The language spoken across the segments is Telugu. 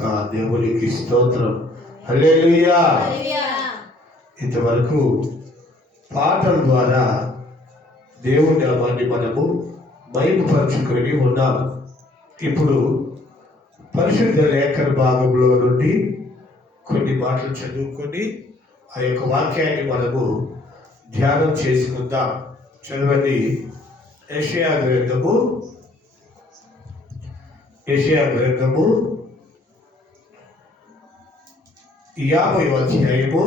గాక. దేవునికి స్తోత్రం. హల్లెలూయా. ఇంతవరకు పాటల ద్వారా దేవుని నామాన్ని మనము మహిమపరుచుకొని ఉన్నాం. ఇప్పుడు పరిశుద్ధ లేఖన భాగంలో నుండి కొన్ని మాటలు చదువుకొని ఆ యొక్క వాక్యాన్ని మనము ధ్యానం చేసుకుందాం. చదవండి. యెషయా గ్రంథము 50వ అధ్యాయము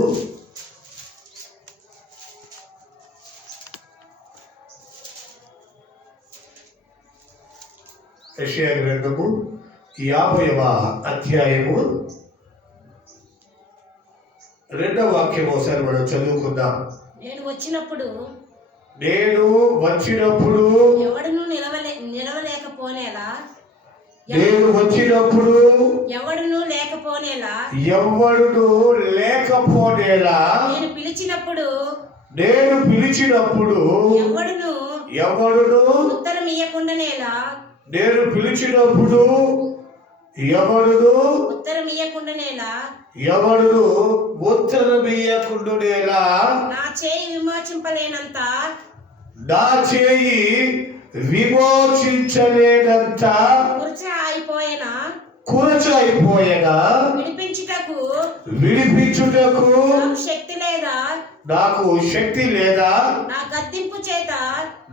50వ అధ్యాయము 2వ వాక్యం ఒకసారి మనం చదువుకుందాం. నేను వచ్చినప్పుడు ఎవడును నిలవలేకపోనేలా ఎవడును లేకపోనేలా నేను పిలిచినప్పుడు ఎవడును ఉత్తరం ఇయ్యకుండానేలా నేను పిలిచినప్పుడు ఎవడును ఉత్తరం ఇయ్యకుండానేలా నా చేయి విమోచించలేనంత కురచ అయిపోయేనా విడిపించుటకు నాకు శక్తి లేదా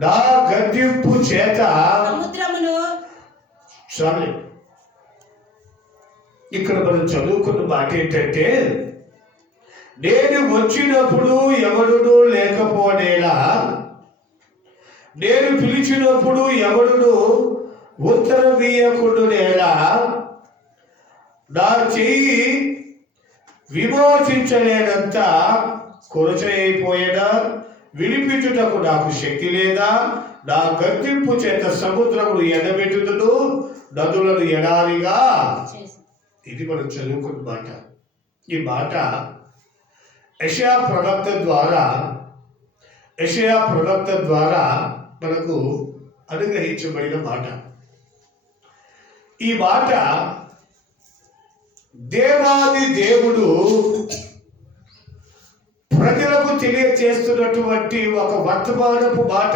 నా గద్దింపు చేత సముద్రమును. చాలు. ఇక్కడ మనం చదువుకున్న మాట ఏంటంటే, నేను వచ్చినప్పుడు ఎవడును లేకపోనేలా నేను పిలిచినప్పుడు ఎవడును ఉత్తరం ఇయ్యకుండానేలా నా చెయ్యి విమోచించలేనంత కొరచైపోయేనా విడిపించుటకు నాకు శక్తి లేదా నా గద్దింపు చేత సముద్రమును ఎండబెట్టుదును నదులను ఎడారిగా. ఇది మనం చదువుకున్న మాట. ఈ మాట యెషయా ప్రవక్త ద్వారా మనకు అనుగ్రహించబడిన మాట. ఈ మాట దేవాది దేవుడు ప్రజలకు తెలియచేస్తున్నటువంటి ఒక వర్తమానపు మాట.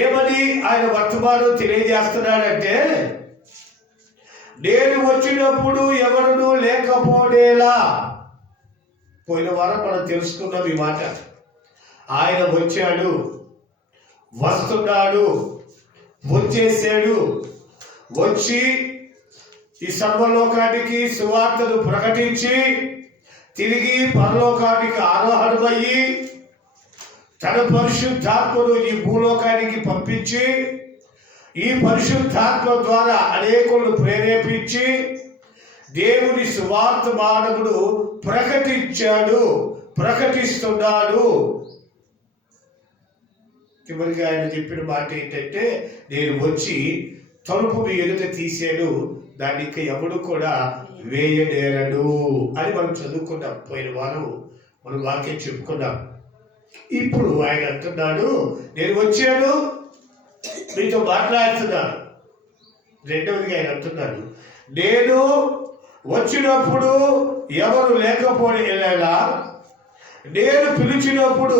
ఏమని ఆయన వర్తమానం తెలియజేస్తున్నాడంటే, నేను వచ్చినప్పుడు ఎవరును లేకపోనేలా. పోయిన వారం మనం తెలుసుకున్నాం ఈ మాట. ఆయన వచ్చాడు, వస్తున్నాడు, వచ్చేసాడు. వచ్చి ఈ సర్వలోకానికి సువార్తను ప్రకటించి తిరిగి పరలోకానికి ఆరోహణమయ్యి తన పరిశుద్ధాత్మను ఈ భూలోకానికి పంపించి ఈ పరిశుద్ధాత్మ ద్వారా అనేకులను ప్రేరేపించి దేవుని సువార్త మానవుడు ప్రకటిస్తున్నాడు. చివరికి ఆయన చెప్పిన మాట ఏంటంటే, నేను వచ్చి తలుపును ఎదుట తీసాను, దాన్ని ఇంకా ఎవడు కూడా వేయనేరడు అని మనం చదువుకున్నాం. పోయిన వారం మనం వాక్యం చెప్పుకున్నాం. ఇప్పుడు ఆయన అంటున్నాడు, నేను వచ్చాను, మీతో మాట్లాడుతున్నాను. రెండవదిగా ఆయన అంటున్నాడు, నేను వచ్చినప్పుడు ఎవరు లేకపోయేలా నేను పిలిచినప్పుడు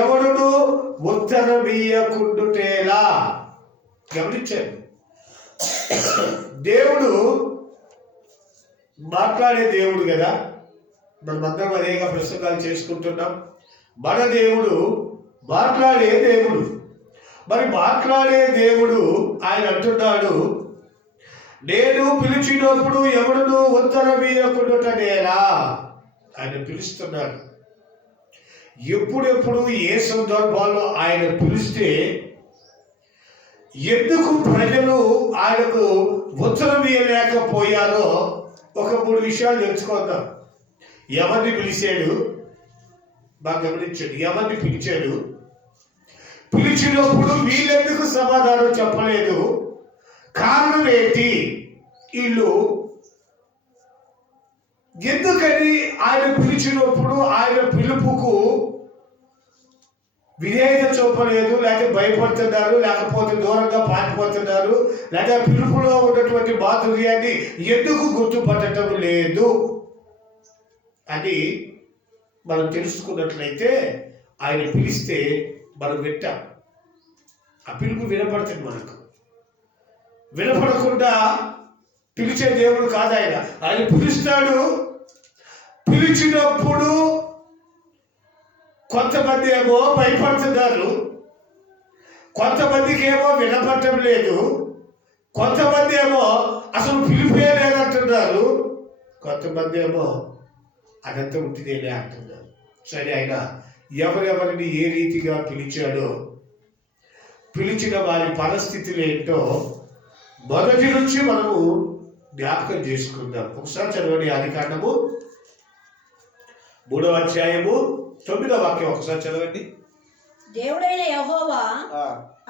ఎవడును ఉత్తరమియ్యకుండుటేలా. గమనించాను, దేవుడు మాట్లాడే దేవుడు కదా. మనమందరం అనేక పుస్తకాలు చేసుకుంటున్నాం. మన దేవుడు మాట్లాడే దేవుడు. మరి మాట్లాడే దేవుడు ఆయన అంటున్నాడు, నేను పిలిచినప్పుడు ఎవడును ఉత్తరమియ్యకుండుటేలా. ఆయన పిలుస్తున్నాడు. ఎప్పుడెప్పుడు ఏ సందర్భాల్లో ఆయన పిలిస్తే ఎందుకు ప్రజలు ఆయనకు ఉత్తరం ఇవ్వలేకపోయారో ఒక 3 విషయాలు తెలుసుకుందాం. ఎవరిని పిలిచాడు బాగా గమనించండి. ఎవరిని పిలిచాడు, పిలిచినప్పుడు వీళ్ళెందుకు సమాధానం చెప్పలేదు, కారణం ఏంటి, వీళ్ళు ఎందుకని ఆయన పిలిచినప్పుడు ఆయన పిలుపుకు విధేయత చూపలేదు, లేకపోతే భయపడుతున్నారు, లేకపోతే దూరంగా పారిపోతున్నారు, లేకపోతే పిలుపులో ఉన్నటువంటి మాధుర్యాన్ని ఎందుకు గుర్తుపట్టడం లేదు అని మనం తెలుసుకున్నట్లయితే ఆయన పిలిస్తే మనం వింటాం. ఆ పిలుపు వినపడుతుంది. మనకు వినపడకుండా పిలిచే దేవుడు కాదు ఆయన. ఆయన పిలుస్తాడు. పిలిచినప్పుడు కొంతమంది ఏమో భయపడుతున్నారు, కొంతమందికి ఏమో వినపడటం లేదు, కొంతమంది ఏమో అసలు పిలిపే లేదంటున్నారు, కొంతమంది ఏమో అదంతా ఉంటుందేనే అంటున్నారు. సరే, ఆయన ఎవరెవరిని ఏ రీతిగా పిలిచాడో, పిలిచిన వారి పరిస్థితులు ఏంటో మొదటి నుంచి మనము జ్ఞాపకం చేసుకుందాం. ఒకసారి చదవండి. ఆదికాండము 3వ అధ్యాయము 9వ వాక్యం ఒకసారి చదవండి. దేవుడైన యెహోవా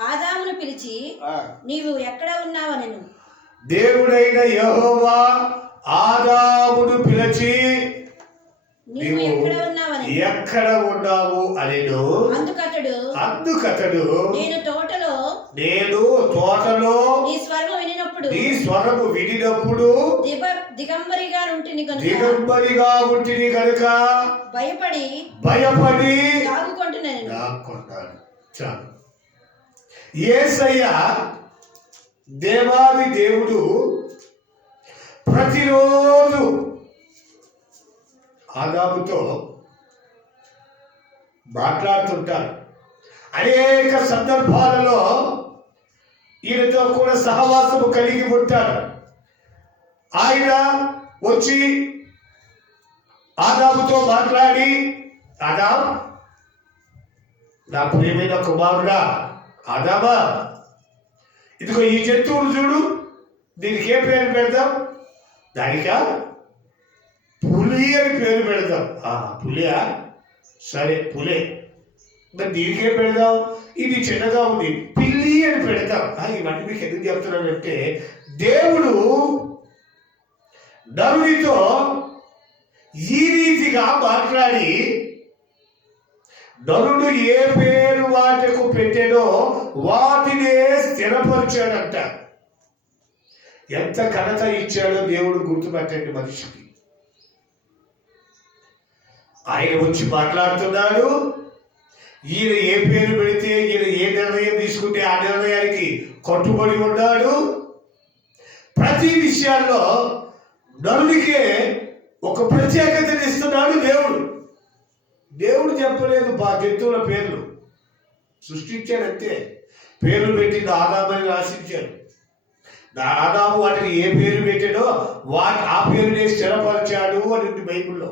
ఆదామును పిలిచి నీవు ఎక్కడ ఉన్నావనెను. దేవుడైన యెహోవా ఆదామును పిలిచి నీవు ఎక్కడ ఉన్నావు అనెను. అందుకతడు నేను తోటలో నీ స్వరము వినినప్పుడు దిగంబరిగా ఉంటిని కనుక భయపడి దాక్కొన్నాను. చాలు. యేసయ్య దేవాది దేవుడు ప్రతిరోజు ఆదాముతో మాట్లాడుతుంటారు. అనేక సందర్భాలలో ఈయనతో కూడా సహవాసము కలిగి ఉంటారు. ఆయన వచ్చి ఆదాముతో మాట్లాడి, ఆదాం, నా ప్రియమైన కుమారుడా ఆదామా, ఇదిగో ఈ జంతువులు చూడు, దీనికి ఏ పేరు పెడదాం? దానికా పులి అని పేరు పెడదాం. పులియా? సరే, పులే. మరి దీనికే పెడదాం? ఇది చిన్నగా ఉంది, పిల్లి అని పెడతాం. ఇవన్నీ మీకు ఎందుకు చెప్తున్నానంటే, దేవుడు నరునితో ఈ రీతిగా మాట్లాడి నరుడు ఏ పేరు వాటికు పెట్టాడో వాటినే స్థిరపరిచాడంట. ఎంత ఘనత ఇచ్చాడో దేవుడు గుర్తుపట్టండి మనిషికి. ఆయన వచ్చి మాట్లాడుతున్నాడు. ఈయన ఏ పేరు పెడితే, ఈయన ఏ నిర్ణయం తీసుకుంటే ఆ నిర్ణయానికి కట్టుబడి ఉన్నాడు. ప్రతి విషయాల్లో నరునికే ఒక ప్రత్యేకతను ఇస్తున్నాడు దేవుడు. దేవుడు చెప్పలేదు జంతువుల పేర్లు, సృష్టించాడు అంతే. పేర్లు పెట్టింది ఆదామని రాసించాడు. ఆదాము వాటిని ఏ పేరు పెట్టాడో ఆ పేరునే స్థిరపరిచాడు అని బైబిల్లో.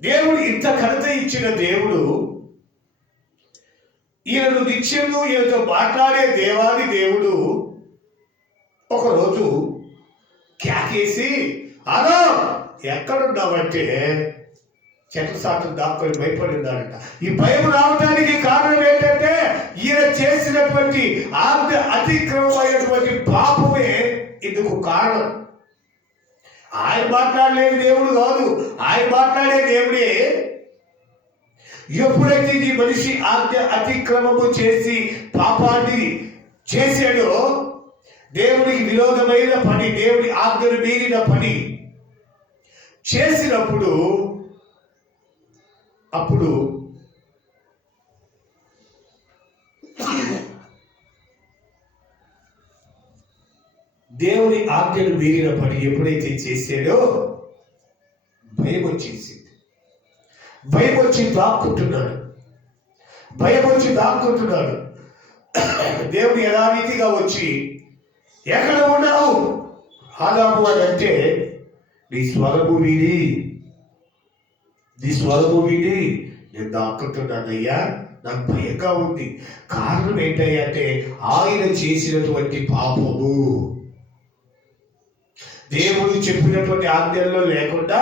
దేవుడు ఇంత ఘనత ఇచ్చిన దేవుడు ఈయనను నిత్యము ఈయనతో మాట్లాడే దేవాది దేవుడు ఒకరోజు క్యాకేసి, ఆదాం ఎక్కడున్నావంటే చెట్ల సాట్లు దాక్కొని భయపడిందాడంట. ఈ భయం రావడానికి కారణం ఏంటంటే ఈయన చేసినటువంటి అతిక్రమమైనటువంటి పాపమే ఇందుకు కారణం. ఆయన మాట్లాడలేని దేవుడు కాదు, ఆయన మాట్లాడే దేవుడే. ఎప్పుడైతే ఈ మనిషి అతిక్రమము చేసి పాపాన్ని చేశాడో, దేవునికి విరోధమైన పని, దేవుడి ఆజ్ఞను మీరిన పని చేసినప్పుడు అప్పుడు దేవుని ఆజ్ఞను మీరిన పని ఎప్పుడైతే చేసాడో భయం వచ్చేసింది. భయం వచ్చి దాక్కుంటున్నాడు. దేవుడు యథారీతిగా వచ్చి, ఎక్కడ ఉన్నావు ఆదాము అని అంటే, నీ స్వరము విని నేను దాక్కుంటున్నానయ్యా, నాకు భయంగా ఉంది. కారణం ఏంటయ్యా అంటే ఆయన చేసినటువంటి పాపము. దేవుడు చెప్పినటువంటి ఆజ్ఞల్లో లేకుండా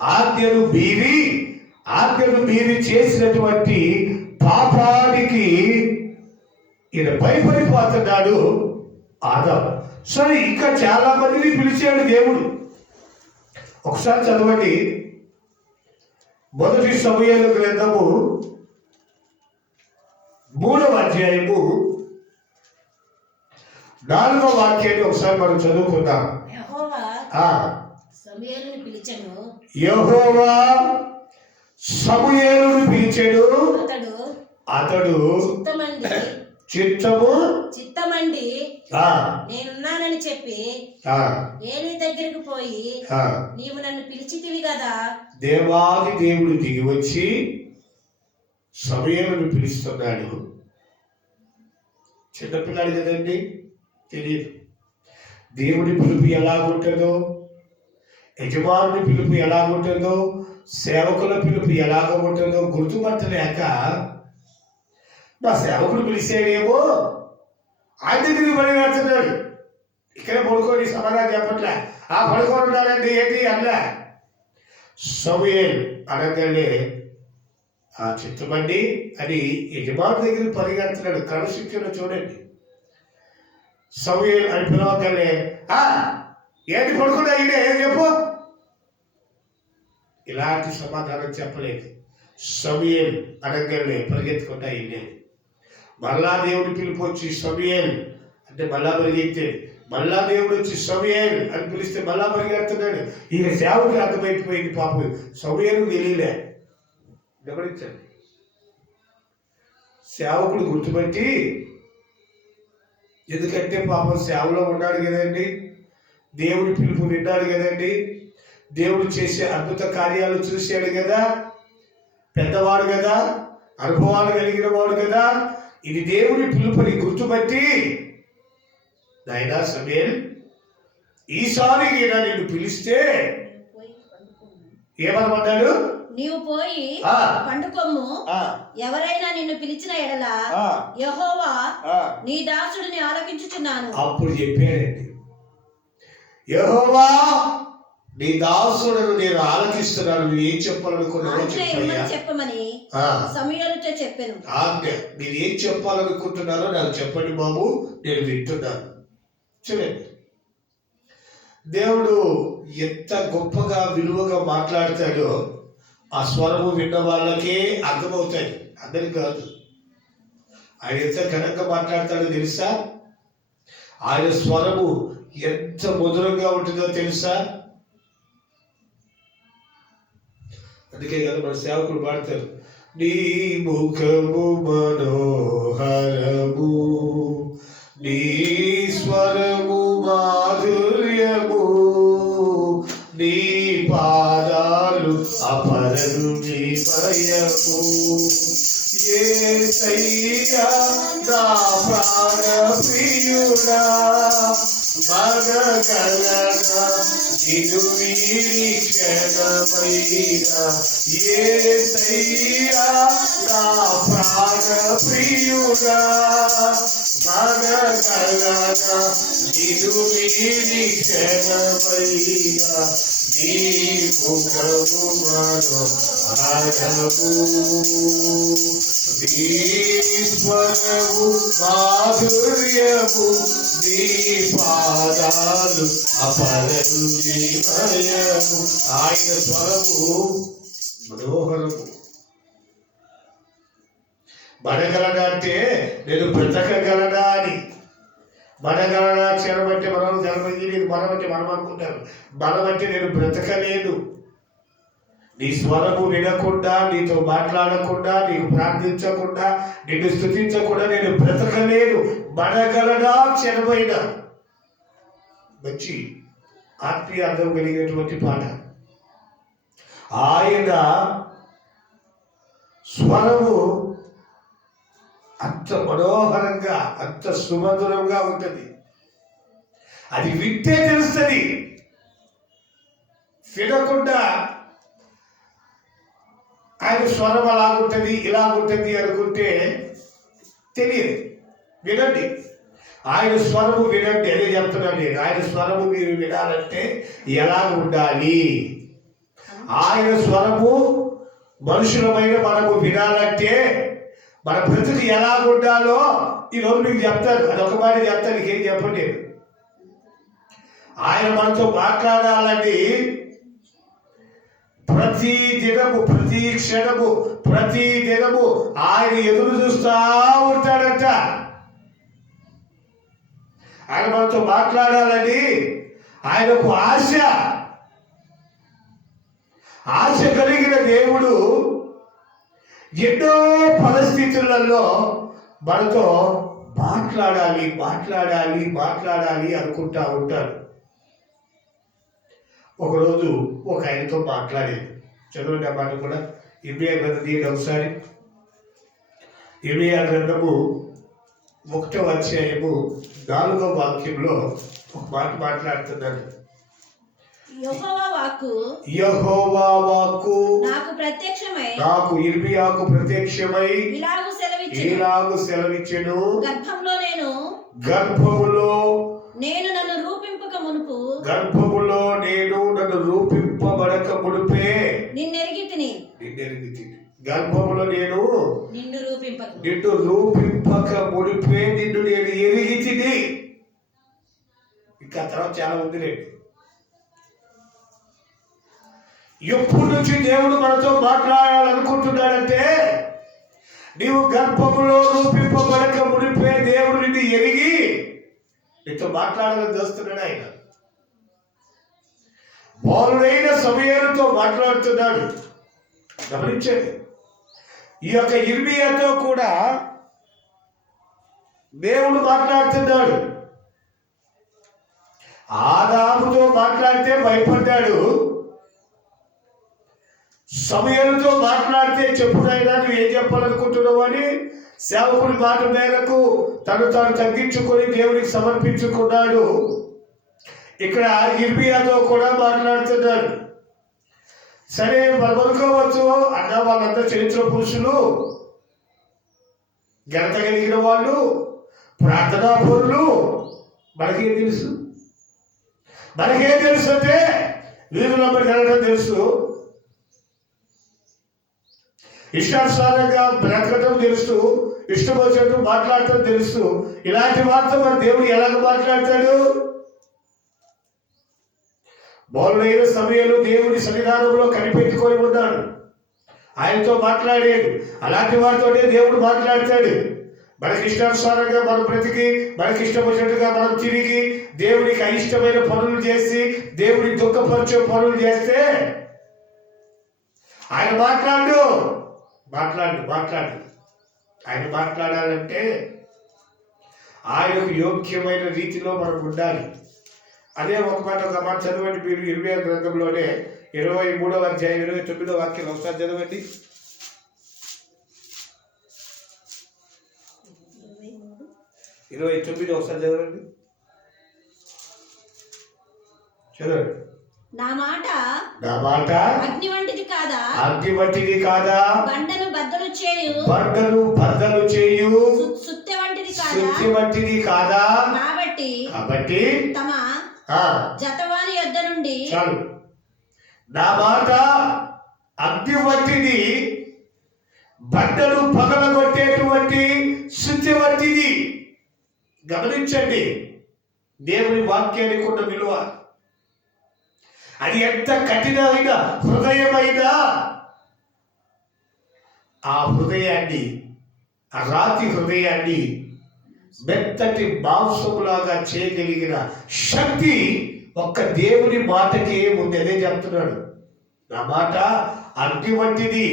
ఆజ్ఞను మీరి చేసినటువంటి పాపానికి ఈయన భయపడిపోతున్నాడు ఆదాము. సరే, ఇంకా చాలా మందిని పిలిచాడు దేవుడు. ఒకసారి చదవండి. 1 సమూయేలు గ్రంథము 3వ అధ్యాయము 4వ వాక్యాన్ని ఒకసారి మనం చదువుకుందాం. యెహోవా ఆ సమూయేలును పిలిచెను. యెహోవా సమూయేలును పిలిచెను. అతడు చిత్తమండి నేనున్నానని చెప్పి ఏలీ దగ్గరికి పోయి, నీవు నన్ను పిలిచితివి కదా. దేవాది దేవుడు దిగి వచ్చి సమూయేలును పిలుస్తున్నాడు. చిన్నపిల్లాడు కదండి, తెలియదు దేవుడి పిలుపు ఎలాగుంటుందో, యజమానుడి పిలుపు ఎలాగుంటుందో, సేవకుల పిలుపు ఎలాగ ఉంటుందో గుర్తుపట్టలేక, మా సేవకుడు పిలిచేదేమో ఆయన దగ్గరికి పడివేస్తున్నాడు. ఇక్కడ పడుకోండి, సమాధానం చెప్పట్లే. ఆ పడుకొని ఉన్నారండి ఏంటి అన్నా. సమూయేలు అనగానే ఆ చిత్తమండి అని యజమాని దగ్గరికి పరిగెడుతున్నాడు. క్రమశిక్షణ చూడండి. సమూయేలు అని పిలవగానే ఏంటి పడుకున్నా ఇదే ఏం చెప్పు. ఇలాంటి సమాధానం చెప్పలేదు. సమూయేలు అనగానే పరిగెత్తుకుంటా వెళ్ళేది. మళ్ళా దేవుడి పిలుపు వచ్చి సమూయేలు అంటే మళ్ళా పరిగెత్తే, మళ్ళా దేవుడు వచ్చి సమూయేలు అని పిలిస్తే మళ్ళా పరిగెడుతున్నాడు. ఈయన సేవకుడు అర్థమైపోయింది. పాపం సమూయేలు తెలియలే. గమనించండి, సేవకుడు గుర్తుపెట్టి, ఎందుకంటే పాపం సేవలో ఉన్నాడు కదండి, దేవుడి పిలుపు విన్నాడు కదండి, దేవుడు చేసే అద్భుత కార్యాలు చూశాడు కదా, పెద్దవాడు కదా, అనుభవాలు కలిగిన వాడు కదా, ఇది దేవుడి పిలుపుని గుర్తుపట్టి, నాయనా సమూయేలు ఈసారి నిన్ను పిలిస్తే ఏమనమన్నాడు? నీవు పోయి పండుకొమ్ము. ఎవరైనా నిన్ను పిలిచిన ఎడల యెహోవా నీ దాసుడిని ఆలకించుచున్నాను. అప్పుడు చెప్పాడండి, యెహోవా నీ దాసుడును నేను ఆలకిస్తున్నాను, నువ్వు ఏం చెప్పాలనుకున్నావు చెప్పమని సమూయేలుతో చెప్పాను. మీరు ఏం చెప్పాలనుకుంటున్నారో నాకు చెప్పండి బాబు, నేను వింటున్నాను. చూడండి, దేవుడు ఎంత గొప్పగా విలువగా మాట్లాడతాడో ఆ స్వరము విన్న వాళ్ళకే అర్థమవుతాయి, అందరికి కాదు. ఆయన ఎంత ఘనంగా మాట్లాడతాడో తెలుసా? ఆయన స్వరము ఎంత మధురంగా ఉంటుందో తెలుసా? అందుకే కదా మన సేవకులు పాడతారు, నీ ముఖము మనోహరము, నీ స్వరము మాధుర్యము, నీ పాదాలు అపరిమితము. యేసయ్యా నా ప్రాణ ప్రియుడా, మనగలనా నిన్ను వీడి క్షణమైనా. యేసయ్యా నా ప్రాణ ప్రియుడా, మనగలనా నిన్ను వీడి క్షణమైనా. నీ ముఖము మనోహరము, నీ స్వరము మాధుర్యము, నీ పాదాలు అపరిమితము. ఆయన స్వరము మనోహరము. మనగలనా అంటే నేను బ్రతకగలనా అని. మనగలనా క్షణం అంటే మనం జన్మైంది, మనం అంటే మనం అనుకుంటారు. మనం అంటే నేను బ్రతకలేను. నీ స్వరము వినకుండా, నీతో మాట్లాడకుండా, నీకు ప్రార్థించకుండా, నిన్ను స్తుతించకుండా నేను బ్రతకలేను. మనగలనా క్షణమైన మంచి ఆత్మీయ అర్థం కలిగినటువంటి పాట. ఆయన స్వరము అంత మనోహరంగా, అంత సుమధురంగా ఉంటుంది. అది వింటే తెలుస్తుంది. వినకుండా ఆయన స్వరం అలాగుంటుంది, ఇలాగుంటుంది అనుకుంటే తెలియదు. వినండి, ఆయన స్వరము వినండి. అదే చెప్తున్నాను నేను. ఆయన స్వరము మీరు వినాలంటే ఎలా ఉండాలి? ఆయన స్వరము మనుషులమైన మనము వినాలంటే మన బ్రతుకు ఎలా ఉండాలో ఈరోజు మీకు చెప్తాను. అదొక మాట చెప్తాను, నీకేం చెప్పండి. ఆయన మనతో మాట్లాడాలని ప్రతి దినము, ప్రతి క్షణము, ప్రతి దినము ఆయన ఎదురు చూస్తా ఉంటాడట. ఆయన మనతో మాట్లాడాలని ఆయనకు ఆశ కలిగిన దేవుడు ఎన్నో పరిస్థితులలో మనతో మాట్లాడాలి అనుకుంటా ఉంటాడు. ఒకరోజు ఒక ఆయనతో మాట్లాడేది. చదవండి ఆ మాట కూడా. ఇర్మియా గ్రంథం తీయండి ఒకసారి. ఇర్మియా గ్రంథము 1వ అధ్యాయము 4వ వాక్యంలో ఒక మాట మాట్లాడుతున్నాడు. యెహోవా వాక్కు నాకు ఇర్మియాకు ప్రత్యక్షమై ఇలాగు సెలవిచ్చెను. గర్భములో నేను నన్ను రూపింపబడక మునుపే నిన్నెరిగితిని. గర్భములో నేను నిన్ను రూపింపక మునిపే నిన్ను నేను ఎరిగితిని. ఇంకా తర్వాత చాలా ఉందిలేండి. ఎప్పటి నుంచి దేవుడు మనతో మాట్లాడాలనుకుంటున్నాడంటే, నీవు గర్భములో రూపింపబడక మునిపే దేవుడు నిన్ను ఎరిగి నీతో మాట్లాడాలని చూస్తున్నాడు. ఆయన బాలుడైన సమయాలతో మాట్లాడుతున్నాడు. గమనించండి, ఈ యొక్క ఇర్మియాతో కూడా దేవుడు మాట్లాడుతున్నాడు. ఆదాముతో మాట్లాడితే భయపడ్డాడు. సమయాలతో మాట్లాడితే చెప్పుడైనా నువ్వు ఏం చెప్పాలనుకుంటున్నావు అని సేవకుడి మాట మేరకు తను తగ్గించుకొని దేవునికి సమర్పించుకున్నాడు. ఇక్కడ ఇర్మియాతో కూడా మాట్లాడుతున్నాడు. సరే, మనం అనుకోవచ్చు అన్న వాళ్ళంతా చరిత్ర పురుషులు, ఘనత కలిగిన వాళ్ళు, ప్రార్థనా పరులు, మనకేం తెలుసు అంటే వీరులమ్మ జరగడం తెలుసు, ఇష్టానుసారంగా బ్రతకటం తెలుసు, ఇష్టం వచ్చినట్టు మాట్లాడటం తెలుసు. ఇలాంటి వార్త మన దేవుడు ఎలాగ మాట్లాడతాడు? బాలుడైన సమయంలో దేవుడి సన్నిధానంలో కనిపెట్టుకొని ఉన్నాడు. ఆయనతో మాట్లాడాడు. అలాంటి వారితోనే దేవుడు మాట్లాడతాడు. మనకి ఇష్టానుసారంగా మనం బ్రతికి, మనకి ఇష్టం వచ్చినట్టుగా మనం తిరిగి, దేవుడికి అయిష్టమైన పనులు చేసి, దేవుడి దుఃఖపరిచే పనులు చేస్తే ఆయన మాట్లాడు. ఆయన మాట్లాడాలంటే ఆయనకు యోగ్యమైన రీతిలో మనం ఉండాలి. అదే ఒక మాట చదవండి మీరు. ఇర్మియా గ్రంథంలోనే 23వ అధ్యాయం 29వ వాక్యం ఒకసారి చదవండి. 29 ఒకసారి చదవండి. నా మాట అగ్ని వంటిది కాదా, బండను బద్దలు చేయు సుత్తె వంటిది కాదా. కాబట్టి తమ జతవాని యొద్ద నుండి చాలు. నా మాట అగ్ని వంటిది, బండలు పగలగొట్టేటువంటి సుత్తె వంటిది. గమనించండి దేవుని వాక్యానికి ఉన్న విలువ. అది ఎంత కఠినమైన హృదయమైనా ఆ హృదయాన్ని, ఆ రాతి హృదయాన్ని మెత్తటి మాంసములాగా చేయగలిగిన శక్తి ఒక్క దేవుని మాటకే ఉంది. అదే చెప్తున్నాడు. నా మాట అగ్ని వంటిది,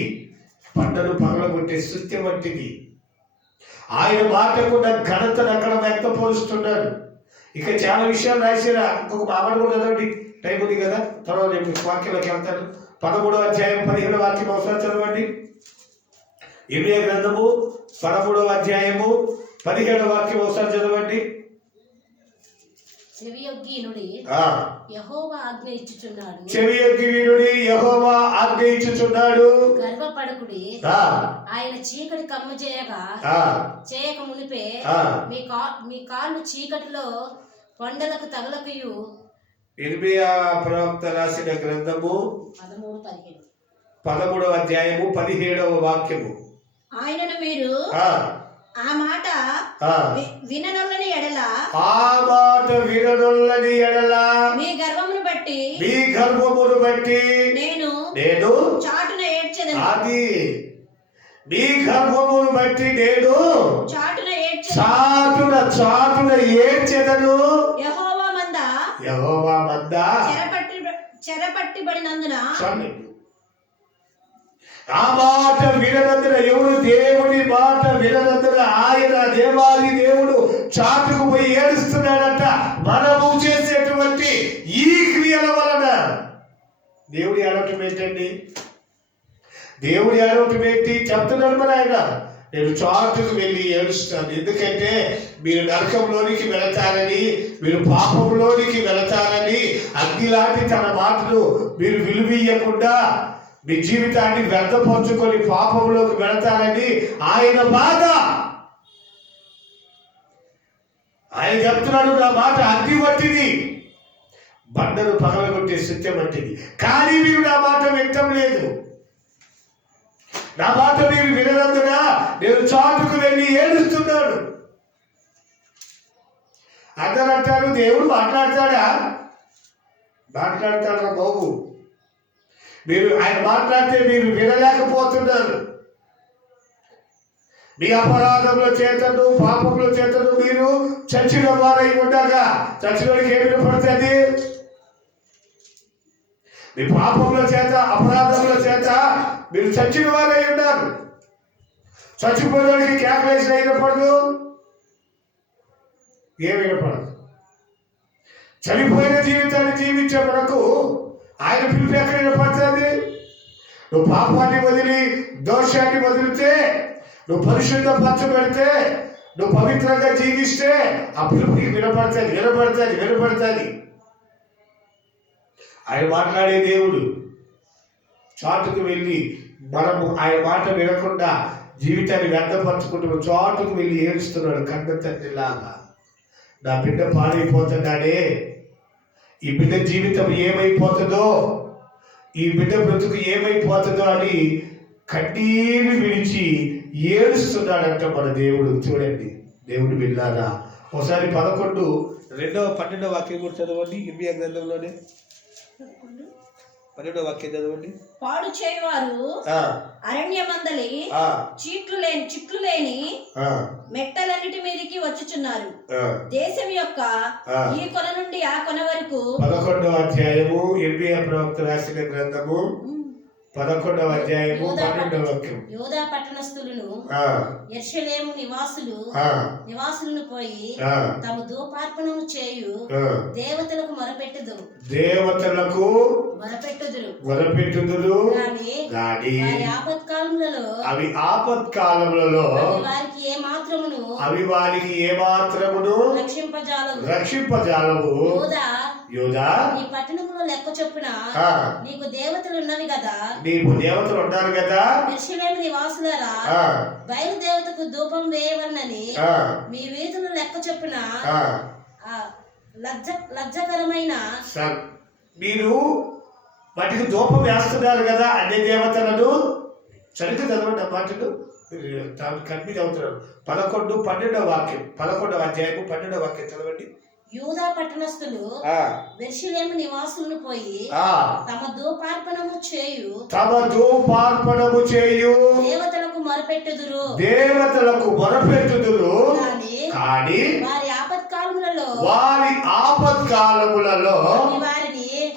పంటను పగలగొట్టే సుత్తి వంటిది. ఆయన మాటకున్న ఘనతను అక్కడ వ్యక్తపరుస్తున్నాడు. ఇక చాలా విషయాలు రాశారా. ఇంకొక మాట కూడా చదవండి, టైం ఉంది కదా, తర్వాత నేను వాక్యంలోకి వెళ్తాను. 13వ అధ్యాయం 17వ వాక్యం ఒకసారి చదవండి. ఇర్మియా గ్రంథము 13వ అధ్యాయము 17వ వాక్యం ఒకసారి చదవండి. చెవియొగ్గి వినుడి, యెహోవా ఆజ్ఞ ఇచ్చుచున్నాడు. గర్వపడకుడి, ఆయన చీకటి కమ్మ చేయక మునిపే మీ కాళ్ళు చీకటిలో కొండలకు తగలకయు. ఇర్మియా ప్రవక్త రాసిన గ్రంథము 13వ అధ్యాయము 17వ వాక్యము. ఆయనను మీరు ఆ మాట విననొల్లని ఎడల మీ గర్వమును బట్టి నేను చాటున ఏడ్చెదను. అది మీ గర్వమును బట్టి నేను చాటున ఏడ్చెదను. యెహోవా మంద చెరపట్టిబడినందున ఆ మాట విననందున, ఎవరు దేవుని మాట విననందున ఆయన దేవాది దేవుడు చాటుకు పోయి ఏడుస్తున్నాడట. మనము చేసేటువంటి ఈ క్రియల వలన దేవుడి ఏడవటం ఏంటండి? దేవుడి ఏడవటం ఏంటి చెప్తున్నాడు మన ఆయన. నేను చాటుకు వెళ్ళి ఏడుస్తాను, ఎందుకంటే మీరు నరకంలోనికి వెళతారని, మీరు పాపంలోనికి వెళతారని, అగ్నిలాంటి తన మాటలు మీరు విలువీయకుండా మీ జీవితాన్ని వ్యర్థపరుచుకొని పాపంలోకి వెళతారని ఆయన బాధ. ఆయన చెప్తున్నాడు, నా మాట అగ్ని వంటిది, బండను పగలగొట్టే సత్యం వంటిది. కానీ మీరు నా మాట వినటం లేదు. నా మాట మీరు విననందున నేను చాటుకు వెళ్ళి ఏడుస్తున్నాడు. అందరూ అంటారు, దేవుడు మాట్లాడతాడా? మాట్లాడతాడా బాబు? మీరు ఆయన మాట్లాడితే మీరు వినలేకపోతున్నారు. మీ అపరాధముల చేతను పాపముల చేతను మీరు చచ్చిన వారై ఉండగా, చచ్చినోడికి ఏమి వినపడుతుంది? మీ పాపముల చేత అపరాధముల చేత మీరు చచ్చిన వారై ఉన్నారు. చచ్చిపోయినోడికి క్యాల్కులేషన్ అయినప్పుడు ఏమి వినపడదు. చనిపోయిన జీవితాన్ని జీవించే మనకు ఆయన పిలుపు ఎక్కడ వినపడుతుంది? నువ్వు పాపాన్ని వదిలి దోషాన్ని వదిలితే, నువ్వు పరిశుద్ధపరచబడితే, నువ్వు పవిత్రంగా జీవిస్తే ఆ పిలుపుకి వినపడుతుంది. ఆయన మాట్లాడే దేవుడు. చాటుకు వెళ్ళి మనము ఆయన మాట వినకుండా జీవితాన్ని వ్యర్థపరచుకుంటూ చాటుకు వెళ్ళి ఏడుస్తున్నాడు కన్న తండ్రిలాగా. నా బిడ్డ పాడైపోతున్నాడే, ఈ బిడ్డ జీవితం ఏమైపోతుందో, ఈ బిడ్డ బ్రతుకు ఏమైపోతుందో అని కన్నీరు విడిచి ఏడుస్తున్నాడంట మన దేవుడు. చూడండి దేవుడు బిడ్డలారా, ఒకసారి 11:12 వాక్యం కూడా చదవండి. ఇర్మియా గ్రంథంలోనే 12వ వాక్యం చదవండి. పాడు చేయవారు అరణ్యమందలి చిట్లు లేని మెట్టలన్నిటి మీదకి వచ్చుచున్నారు. దేశం యొక్క ఈ కొన నుండి ఆ కొన వరకు. 11వ అధ్యాయము ఇర్మియా ప్రవక్త రాసిన గ్రంథము 11వ అధ్యాయము 12వ వాక్యం. యూదా పట్టణస్థులను యెరూషలేము నివాసులను పోయి తమ ధూపార్పణము చేయు దేవతలకు మొరపెట్టుదురు. గాని అవి ఆపత్కాలములలో వారికి ఏమాత్రమును రక్షింపజాలవు. యూదా, ఈ పట్టణములో లెక్క చొప్పున నీకు దేవతలు ఉన్నవి కదా, నీకు దేవతలు ఉన్నారు కదా. యెరూషలేము నివాసులారా, బయలు దేవతకు ధూపం వేయవలనని మీ వీధులు లెక్క చొప్పున లజ్జకరమైన మీరు వాటికి ధూపం వేస్తున్నారు కదా అన్ని దేవతలను. సరిగ్గా చదవండి మాటలు, కనిపి చదువుతున్నారు. 11:12 వాక్యం, 11వ అధ్యాయము 12వ వాక్యం చదవండి. యూదా పట్టణస్థులు యెరూషలేము నివాసులను పోయి తమ ధూపార్పణము చేయు దేవతలకు మొరపెట్టుదురు. కానీ వారి ఆపత్కాలములలో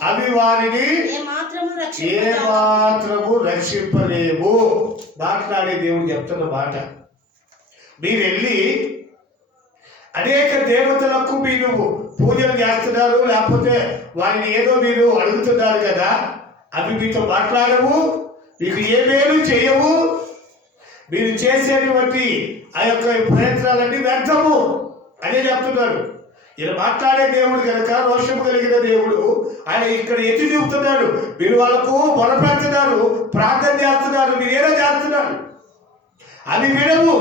అవి వారిని ఏమాత్రము రక్షింపలేవు. మాట్లాడే దేవుడు చెప్తున్న మాట. మీరు వెళ్ళి అనేక దేవతలకు మీరు పూజలు చేస్తున్నారు, లేకపోతే వారిని ఏదో మీరు అడుగుతున్నారు కదా, అవి మీతో మాట్లాడవు, మీకు ఏ మేలు చేయవు. మీరు చేసేటువంటి ఆ యొక్క ప్రయత్నాలన్నీ వ్యర్థము అనే చెప్తున్నాడు. ఈయన మాట్లాడే దేవుడు కనుక, రోషం కలిగిన దేవుడు, ఆయన ఇక్కడ ఎత్తి చూపుతున్నాడు. మీరు వాళ్ళకు మొరపెడుతున్నారు, ప్రార్థన చేస్తున్నారు, మీరు ఏదో చేస్తున్నారు, అవి వినవు,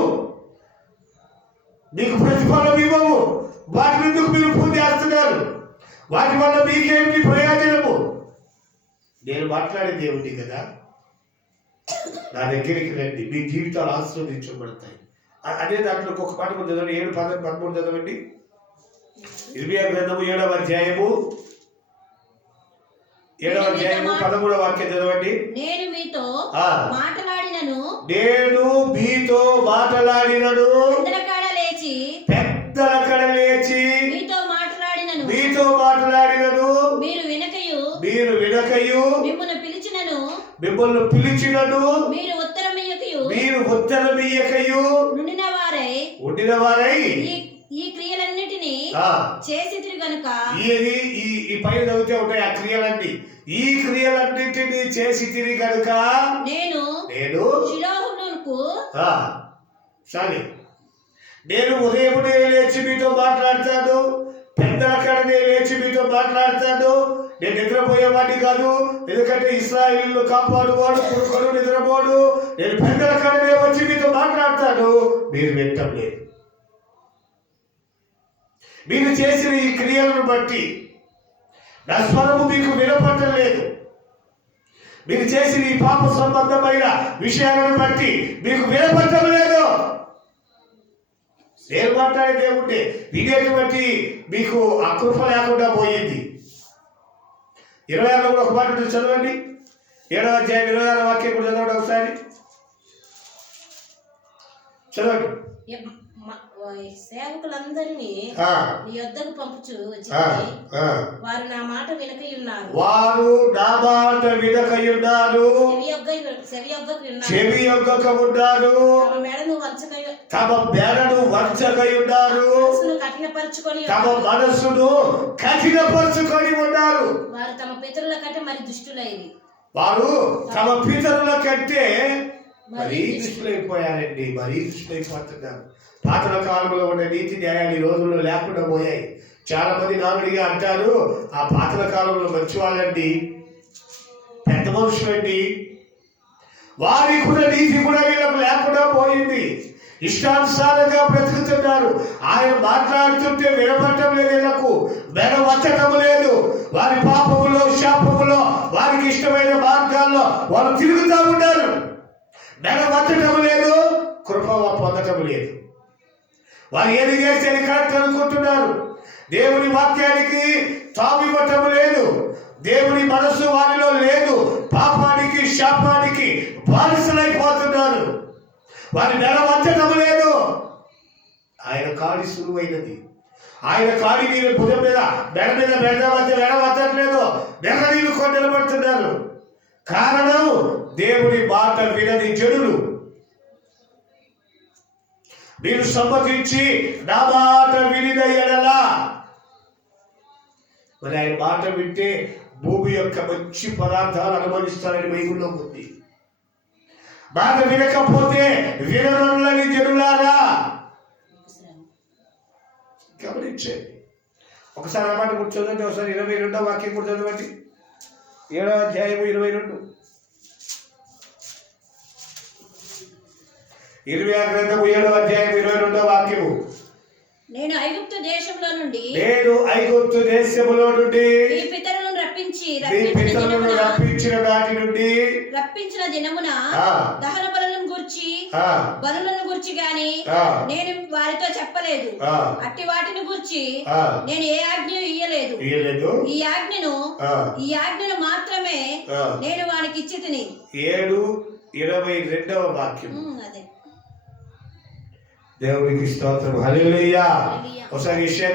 మీకు ప్రతిఫలం ఇవ్వవు. వాటి ఎందుకు మీరు పూజ చేస్తున్నారు? వాటి వల్ల మీకేమిటి ప్రయోజనము? నేను మాట్లాడే దేవుడి కదా, నా దగ్గరికి రండి, మీ జీవితాలు ఆశీర్వదించబడతాయి. అదే దాంట్లో ఒక మాట చదవండి. 7:13 చదవండి. ఇర్మియా గ్రంథము 7వ అధ్యాయము 7వ అధ్యాయము 13వ వాక్యం చదవండి. నేను మీతో ఆ. మాట్లాడినను నేను మీతో మాట్లాడినను పెద్దల కడ లేచి మీతో మాట్లాడినను మీరు వినకయు మిమ్మల్ని పిలిచినను మీరు ఉత్తరమియ్యకయు ఉండిన వారై ఈ క్రియలన్నిటినీ చేసితిరి గనుక ఈ పైన చదివితే ఉంటాయి ఆ క్రియలన్నీ. ఈ క్రియలన్నింటినీ చేసి తిరిగి కనుక నేను షిలోహునకు సారీ నేను ఉదయమునే లేచి మీతో మాట్లాడతాను, పెద్దల కడనే లేచి మీతో మాట్లాడతాను. నేను నిద్రపోయేవాడిని కాదు, ఎందుకంటే ఇశ్రాయేలును కాపాడువాడు కొడుకును నిద్రపోడు. నేను పెద్దల కడనే వచ్చి మీతో మాట్లాడతాను, మీరు వింటం లేదు. మీరు చేసిన ఈ క్రియలను బట్టి నా స్వరము మీకు వినపడటం లేదు. మీరు చేసిన ఈ పాప సంబంధమైన విషయాలను బట్టి మీకు వినపడటం లేదు. నేను మాట్లాడే ఉంటే వినేటువంటి మీకు ఆ కృప లేకుండా పోయింది. 26 కూడా ఒక మాట ఉంటుంది, చదవండి. 7వ అధ్యాయం 26వ వాక్యం కూడా చదవండి ఒకసారి, చదవండి. సేవకులందరినీ నీ యొద్దకు పంపుచు వారు నా మాట వినకయున్నారు చెవి యొగ్గక ఉన్నారు, తమ మెడను వంచకయున్నారు, తమ మనస్సును కఠినపరుచుకొని ఉన్నారు. వారు తమ పితరుల కంటే మరి దుష్టులైరి. వారు తమ పితరుల కంటే మరీ దుష్టులైపోయారండి, మరీ దుష్టులైపోతున్నారు. పాతల కాలంలో ఉన్న నీతి న్యాయాలు ఈ రోజుల్లో లేకుండా పోయాయి. చాలా మంది నానుడిగా అంటారు, ఆ పాతల కాలంలో మంచి వాళ్ళండి, పెద్ద మనుషులండి, వారికి కూడా నీతి కూడా వీళ్ళకు లేకుండా పోయింది. ఇష్టానుసారంగా బ్రతుకుతున్నారు. ఆయన మాట్లాడుతుంటే వినపడటం లేదు, వీళ్ళకు వెనవచ్చటం లేదు. వారి పాపములో శాపములో వారికి ఇష్టమైన మార్గాల్లో వారు తిరుగుతూ ఉన్నారు. వెనవచ్చటం లేదు, కృప పొందటం లేదు. వారు ఏది చేస్తే కరెక్ట్ అనుకుంటున్నారు. దేవుని వాక్యానికి తావివ్వటం లేదు. దేవుని మనస్సు వారిలో లేదు. పాపానికి శాపానికి బానిసలైపోతున్నారు. వారి మెడ వంచటం లేదు. ఆయన కాడి సులువైనది. ఆయన కాడి మీద భుజం మీద మెడ మీద మెడ వంచట్లేదు. మెడ నీళ్ళు కొని నిలబడుతున్నారు. కారణం దేవుని మాట వినని జనులు. మీరు సమ్మతించి నా మాట వినిన ఎడల, మరి ఆయన మాట వింటే భూమి యొక్క మంచి పదార్థాలు అనుభవిస్తారని బైబిల్లో ఉంది. మాట వినకపోతే వినరులని జనులారా గమనించండి. ఒకసారి ఆ మాట కూర్చోదండి. ఒకసారి 22వ వాక్యం కూడా చదవండి. 7వ అధ్యాయము 22. 26 గ్రంథము 7వ అధ్యాయం 22వ వాక్యము. నేను ఐగుప్తు దేశంలో నుండి మీ పితరులను రప్పించిన నాటి నుండి రప్పించిన దినమున దహన బలులను గూర్చి గాని నేను వారితో చెప్పలేదు. అట్టి వాటిని గూర్చి నేను ఏ ఆజ్ఞ ఇయ్యలేదు. ఈ ఆజ్ఞను మాత్రమే నేను వారికి ఇచ్చి తిని. 7:22వ వాక్యం. అదే దేవునికి స్తోత్రం. హల్లెలూయా. ఒకసారి విషయం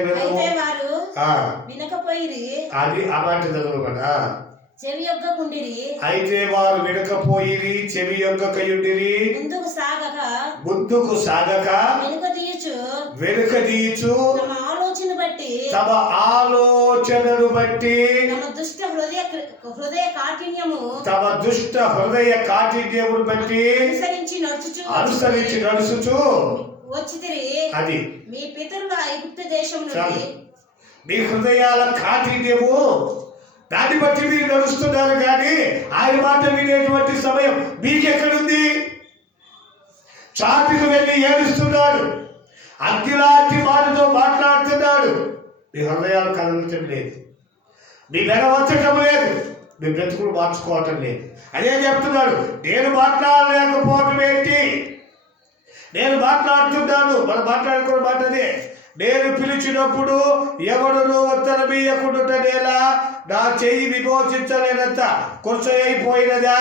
వినకపోయిరి, అది ఆ మాట చదవకుండా. చెవి యొక్కకుండిరి, అయితే వారు వినకపోయిరి, చెవి యొక్కకయుండిరి, ముందుకు సాగక వెనుక తీయచు తమ ఆలోచనను బట్టి తమ దుష్ట హృదయ కాఠిన్యమును బట్టి అనుసరించి నడుచుచు వచ్చితిరి. అది మీ పితరుల ఐగుప్తు దేశం నుండి. మీ హృదయాల కాఠిన్యము దాన్ని బట్టి మీరు నడుస్తున్నారు, కానీ ఆయన మాట వినేటువంటి సమయం మీకెక్కడుంది? చాటుకు వెళ్ళి ఏడుస్తున్నాడు, అగ్గిలాంటి మాటతో మాట్లాడుతున్నాడు. మీ హృదయాలు కదలటం లేదు, మీ మెడవచ్చటం లేదు, మీ బ్రతుకులు మార్చుకోవటం లేదు. అదే చెప్తున్నాడు. నేను మాట్లాడలేకపోవటం ఏంటి? నేను మాట్లాడుతున్నాను. మనం మాట్లాడుకోవడం మాటదే. నేను పిలిచినప్పుడు ఎవడును ఉత్తరమీయకుండుటనేలా నా చెయ్యి విమోచించలేనంత అయిపోయినదా?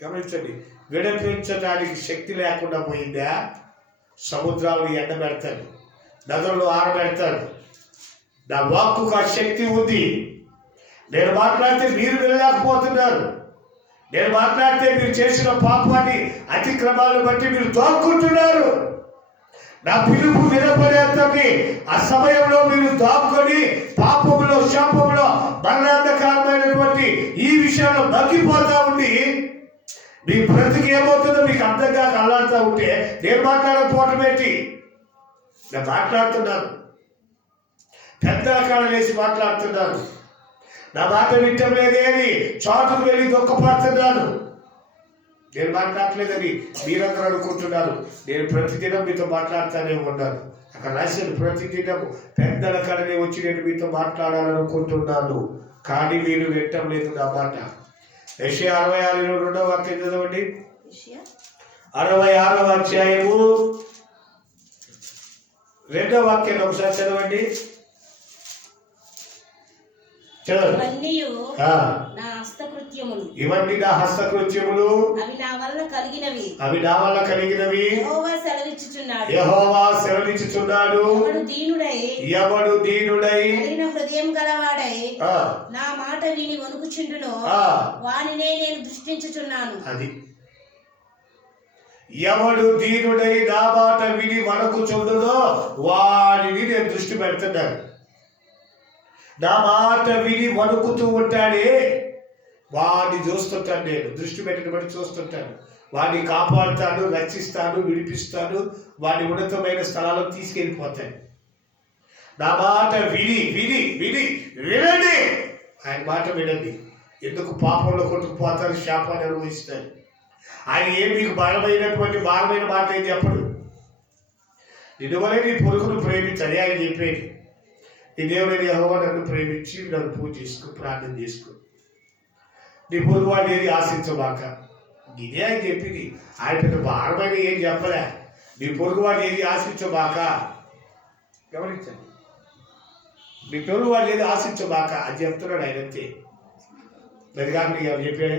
గమనించండి, విడిపించడానికి శక్తి లేకుండా పోయిందా? సముద్రాలు ఎండబెడతాడు, నదులను ఆరబెడతాడు. నా వాక్కుకు ఆ శక్తి ఉంది. నేను మాట్లాడితే మీరు వెళ్ళలేకపోతున్నారు. నేను మాట్లాడితే మీరు చేసిన పాపాన్ని అతిక్రమాలను బట్టి మీరు దాక్కుంటున్నారు. నా పిలుపు వినపడేంతకి ఆ సమయంలో మీరు దాక్కుని పాపంలో, శాపంలో, మరణాంధకారమైనటువంటి ఈ విషయంలో మగ్గిపోతా ఉండి మీ బ్రతికి ఏమవుతుందో మీకు అర్థం కాక అల్లాడుతూ ఉంటే నేను మాట్లాడకపోవటం ఏంటి? నేను మాట్లాడుతున్నాను, పెద్దల కాడ వేసి మాట్లాడుతున్నాను. నా మాట వింటం లేదే అని చాటుకు వెళ్ళి దొక్కపడుతున్నాను. నేను మాట్లాడలేదని మీరందరూ అనుకుంటున్నారు. నేను ప్రతిదినం మీతో మాట్లాడుతూనే ఉన్నాను. అక్కడ రాసిన ప్రతిదినం పెద్దల కడనే వచ్చి నేను మీతో మాట్లాడాలనుకుంటున్నాను, కానీ మీరు వింటం లేదు నా మాట. యెషయా 66:2 వాక్యం చదవండి. 66వ అధ్యాయము 2వ వాక్యాన్ని ఒకసారి చదవండి. ఇవన్నీ నా హస్తకృత్యములు, అవి నా వల్ల కలిగినవి. యెహోవా సెలవిచ్చుచున్నాడు. ఎవడు దీనుడై హృదయం గలవాడై నా మాట విని వణుకుచుండునో వానినే నేను దృష్టించుచున్నాను. అది ఎవడు దీనుడై నా మాట విని వణుకుచుండునో వాడిని నేను దృష్టి పెడుతున్నాను. నా మాట విని వణుకుతూ ఉంటాడే వాడిని చూస్తుంటాను. నేను దృష్టి పెట్టిన బట్టి చూస్తుంటాను. వాడిని కాపాడుతాను, రక్షిస్తాను, విడిపిస్తాను, వాడిని ఉన్నతమైన స్థలాలకు తీసుకెళ్ళిపోతాను. నా మాట విని విని విని వినండి. ఆయన మాట వినండి. ఎందుకు పాపంలో కొట్టుకుపోతారు, శాపాన్ని అనుభవిస్తారు. ఆయన ఏం మీకు భారమైన మాట ఏం చెప్పడు. నిన్నువలే నీ పొరుగును ప్రేమించాలి ఆయన చెప్పేది. నీ దేవుడైన యెహోవా నన్ను ప్రేమించి నన్ను పూజ చేసుకో, ప్రార్థన చేసుకో, నీ పొరుగువాడిని ఏది ఆశించబాక. ఇదే ఆయన చెప్పింది. ఆయన పెద్ద భారమైన ఏం చెప్పలే. నీ పొరుగువాడిని ఏది ఆశించబాక. గమనించండి, నీ పొరుగువాడిని ఏది ఆశించబాక అని చెప్తున్నాడు ఆయన. అంతే. అది కాక నీకు ఎవరు చెప్పాడా?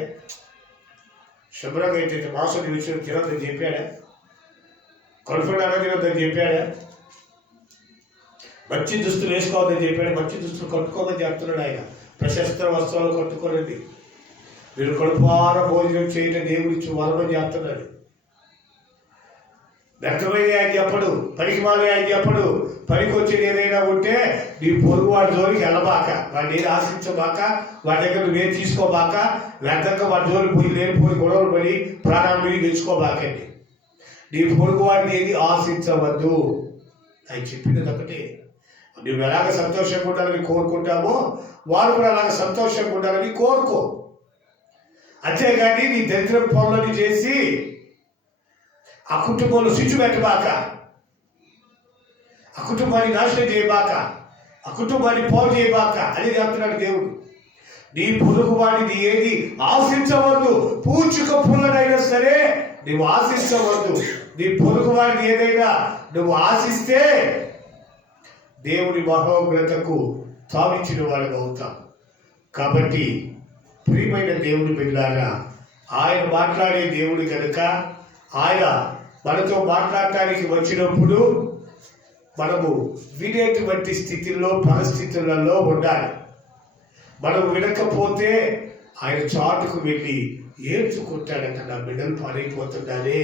శుభ్రంగా అయితే మాంసం విషయం తినొద్దని చెప్పాడా? కడుపు తినొద్దని చెప్పాడా? మంచి దుస్తులు వేసుకోవద్దని చెప్పాడు. మంచి దుస్తులు కట్టుకోమని చెప్తున్నాడు ఆయన. ప్రశస్త వస్త్రాలు కట్టుకోనండి, మీరు కడుపార భోజనం చేయడం దేవుడిచ్చి వరమని చెప్తున్నాడు. వ్యర్థమైన ఆయన చెప్పడు, పనికి మాలే ఆయన చెప్పడు. పనికి వచ్చేది ఏదైనా ఉంటే నీ పొరుగు వాడి జోలికి వెళ్ళబాక, వాడిని ఏది ఆశించబాక, వాడి దగ్గర నువ్వేం తీసుకోబాక, వ్యర్థంగా వాడి జోలికి పోయి లేనిపోయి గొడవలు పడి ప్రాణాలు మీద తెచ్చుకోబాకండి. నీ పొరుగు వాడిని ఏది ఆశించవద్దు. ఆయన చెప్పినది ఒకటే. నువ్వు ఎలాగ సంతోషంగా ఉండాలని కోరుకుంటామో వారు కూడా అలాగ సంతోషంగా ఉండాలని కోరుకో. అంతేగాని నీ దరిద్రం పనులని చేసి ఆ కుటుంబంలో స్విచ్ పెట్టబాక, ఆ కుటుంబాన్ని నాశనం చేయబాక, ఆ కుటుంబాన్ని పాడు చేయబాక అని చెప్తున్నాడు దేవుడు. నీ పొరుగు వాడిని ఏది ఆశించవద్దు. పూచిక పుల్లనైనా సరే నువ్వు ఆశించవద్దు. నీ పొరుగు వాడిని ఏదైనా నువ్వు ఆశిస్తే దేవుని మహోగ్రతకు తావించిన వాడు అవుతాం. కాబట్టి ప్రియమైన దేవుని బిడ్డలారా, ఆయన మాట్లాడే దేవుడు కనుక ఆయన మనతో మాట్లాడటానికి వచ్చినప్పుడు మనము వినేటువంటి స్థితిలో, పరిస్థితులలో ఉండాలి. మనం వినకపోతే ఆయన చాటుకు వెళ్ళి ఏడ్చుకుంటాడంట. నా బిడ్డలు పాడైపోతున్నారే,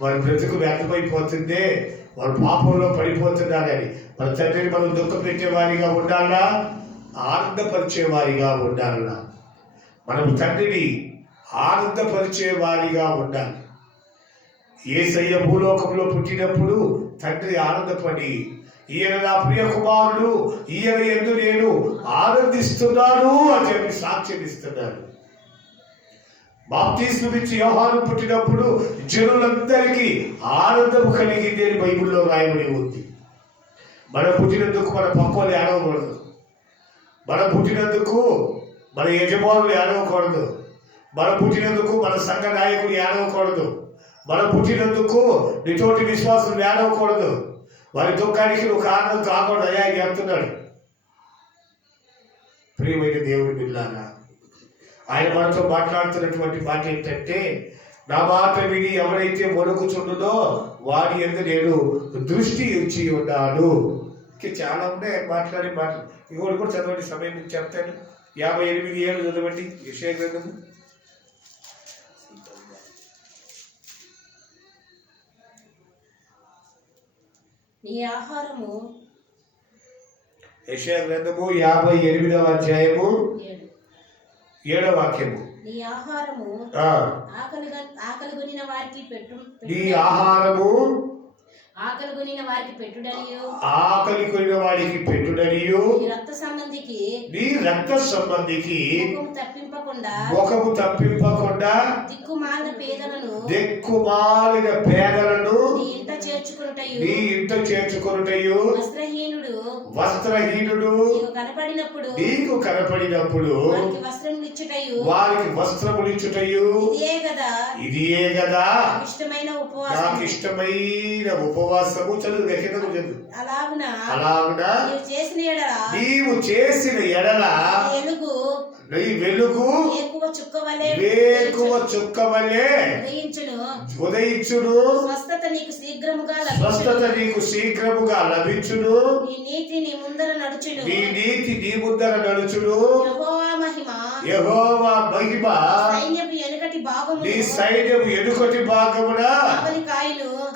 వారి బ్రతుకు వ్యర్థమైపోతుందే, వారు పాపంలో పడిపోతున్నారని మన తండ్రిని మనం దుఃఖ పెట్టేవారిగా ఉండాలా, ఆనందపరిచేవారిగా ఉండాలా? మనం తండ్రిని ఆనందపరిచేవారిగా ఉండాలి. యేసయ్య భూలోకంలో పుట్టినప్పుడు తండ్రి ఆనందపడి, ఈయన నా ప్రియ కుమారుడు, ఈయన యందు నేను ఆనందిస్తున్నాను అని చెప్పి సాక్ష్యం ఇస్తున్నాడు. బాప్తిస్మం ఇచ్చి యోహాను పుట్టినప్పుడు జనులందరికీ ఆనందం కలిగింది అని బైబిల్లో రాయబడి ఉంది. మనం పుట్టినందుకు మన పక్కోళ్ళు ఏడవకూడదు. మనం పుట్టినందుకు మన యజమానులు ఏడవకూడదు. మనం పుట్టినందుకు మన సంఘ నాయకులు ఏడవకూడదు. మనం పుట్టినందుకు నితోటి విశ్వాసులు ఏడవకూడదు. వారి దుఃఖానికి నువ్వు కారణం కాకుండా ఆయన చెప్తున్నాడు. ప్రియమైన దేవుడి బిడ్డలారా, ఆయన మనతో మాట్లాడుతున్నటువంటి మాట ఏంటంటే, నా మాట విని ఎవరైతే వణుకుచుండునో వాడి యందు నేను దృష్టి ఉంచి ఉన్నాను. ఇంకా చాలా ఉన్నాయి ఆయన మాట్లాడే మాటలు. ఇంకోటి కూడా చదవండి, సమయం మీకు చెప్తాను. 58:7 చదవండి యెషయా గ్రంథము. నీ ఆహారము యెషయా గ్రంథము 58వ అధ్యాయము 7వ వాక్యము. నీ ఆహారము ఆ, ఆకలిగొనిన వారికి పెట్టు నీ ఆహారము ఆకలిగొనిన వారికి పెట్టుడనియు ఆకలి కొనిన వాడికి పెట్టుడనియు నీ రక్త సంబంధికి నీ రక్త సంబంధికి ముఖము తప్పింపకుండా దిక్కుమాలిన దిక్కుమాలిన పేదలను నీ ఇంట చేర్చుకొనుటయు వస్త్రహీనుడు నీకు కనపడినప్పుడు వారికి వస్త్రములిచ్చుటయు ఇదియే గదా నాకు ఇష్టమైన ఉపవాసము. చదువు కిందకు చదువు. అలాగునా నీవు చేసిన ఎడల నీ వెలుగు వేకువ చుక్క వలె ఉదయించును, స్వస్థత నీకు శీఘ్రముగా లభించును, నీ నీతి నీ ముందర నడుచును. యెహోవా మహిమ నీ సైన్యపు ఎనుకటి భాగమున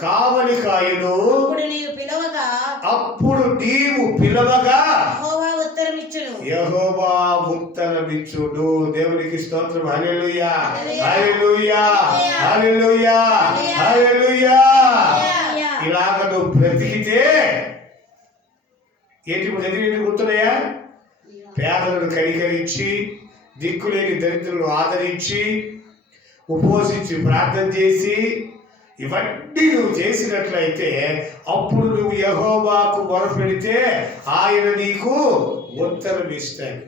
కావలి కాయును. అప్పుడు నీవు పిలవగా యెహోవా ఉత్తరమిచ్చును. దేవునికి స్తోత్రం. హల్లెలూయా, హల్లెలూయా, హల్లెలూయా, హల్లెలూయా. ఇలాగ నువ్వు బ్రతికితే ఏంటి చదివి గుర్తున్నాయా? పేదలను కనికరించి, దిక్కులేని దరిద్రులను ఆదరించి, ఉపవసించి ప్రార్థన చేసి, ఇవన్నీ నువ్వు చేసినట్లయితే అప్పుడు నువ్వు యెహోవాకు మొరపెడితే ఆయన నీకు ఉత్తరం ఇస్తాడు.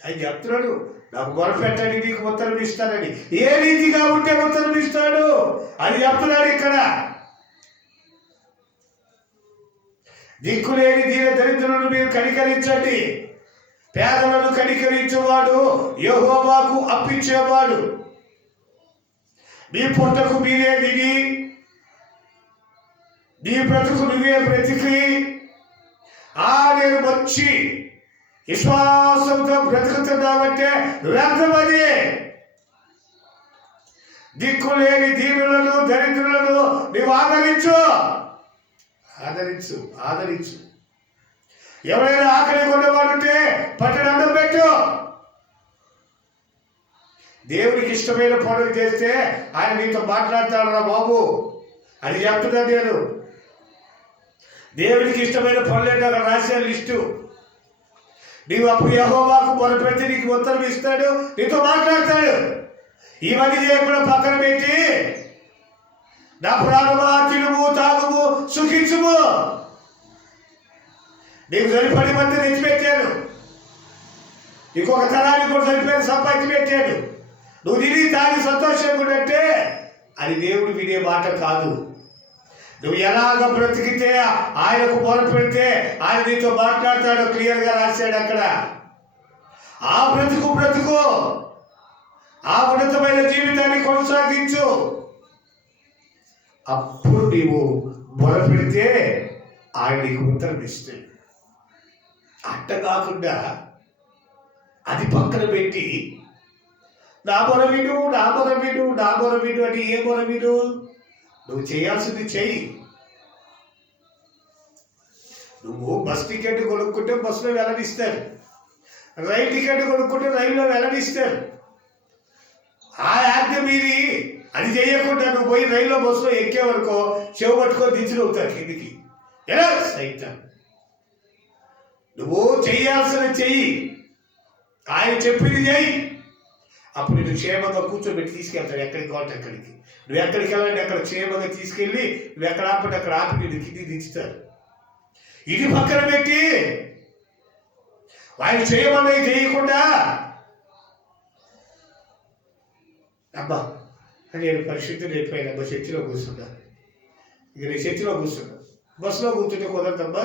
ఆయన చెప్తున్నాడు, నాకు మొరపెట్టండి నీకు ఉత్తరం ఇస్తానని. ఏ రీతిగా ఉంటే ఉత్తరం ఇస్తాడు అది చెప్తున్నాడు ఇక్కడ. దిక్కులేని దీన దరిద్రులను మీరు కనికరించండి. పేదలను కనికరించేవాడు యెహోవాకు అప్పించేవాడు. నీ పొట్టకు మీరే దిగి, నీ బ్రతుకు నువ్వే బ్రతికి, నేను వచ్చి విశ్వాసంతో బ్రతుకుతున్నావంటే వ్యర్థమది. దిక్కులేని దీనులను దరిద్రులను నీవు ఆదరించు. ఎవరైనా ఆకలి కొనేవాడుంటే పట్టణ అన్నం పెట్టు. దేవునికి ఇష్టమైన పనులు చేస్తే ఆయన నీతో మాట్లాడతాడు రా బాబు అని చెప్తున్నాను నేను. దేవునికి ఇష్టమైన పనులు ఏంటో అక్కడ రాసే లిస్టు. నీవు అప్పుడు యెహోవాకు మొరపెడితే నీకు ఉత్తరం ఇస్తాడు, నీతో మాట్లాడతాడు. ఇవన్నీ చేయకుండా పక్కన పెట్టి నా ప్రాణమా తినుము తాగుము సుఖించుము, నీకు సరిపడి మంది తెచ్చిపెట్టాను, ఇంకొక తరానికి కూడా సరిపోయిన సంపాదించి పెట్టాడు, నువ్వు తిని తాగి సంతోషంగా అంటే అది దేవుడు వినే మాట కాదు. నువ్వు ఎలాగ బ్రతికితే ఆయనకు మొరపెడితే ఆయన నీతో మాట్లాడతాడో క్లియర్గా రాశాడు అక్కడ. ఆ బ్రతుకు ఆ ఉన్నతమైన జీవితాన్ని కొనసాగించు. అప్పుడు నీవు మొరపెడితే ఆయన నీకు ఉత్తరం ఇస్తాడు. అట్ట కాకుండా అది పక్కన పెట్టి నా మొర విను అని ఏ మొర విను? నువ్వు చేయాల్సింది చెయ్యి. నువ్వు బస్ టికెట్ కొనుక్కుంటే బస్సులో వెల్లడిస్తారు, రైలు టికెట్ కొనుక్కుంటే రైల్లో వెల్లడిస్తారు. ఆ యాజ్ఞ మీది అది చేయకుండా నువ్వు పోయి రైల్లో బస్సులో ఎక్కేవనుకో చెవు పట్టుకొని దించులవుతారు కిందికి. ఎలా సైతం నువ్వు చెయ్యాల్సిన చెయ్యి, ఆయన చెప్పింది చెయ్యి. అప్పుడు నువ్వు క్షేమంగా కూర్చోబెట్టి తీసుకెళ్తాడు ఎక్కడికి కావాలంటే అక్కడికి. నువ్వు ఎక్కడికి వెళ్ళాలంటే అక్కడ క్షేమంగా తీసుకెళ్ళి నువ్వు ఎక్కడ ఆపండి అక్కడ ఆపి నిన్ను కిందికి దించుతారు. ఇది పక్కన పెట్టి ఆయన చేయమన్నది చేయకుండా అబ్బా నేను పరిశుద్ధులు అయిపోయిన అబ్బా చర్చిలో కూర్చున్నా, ఇక నేను చర్చిలో కూర్చున్నా, బస్సులో కూర్చుంటే కుదరదమ్మా,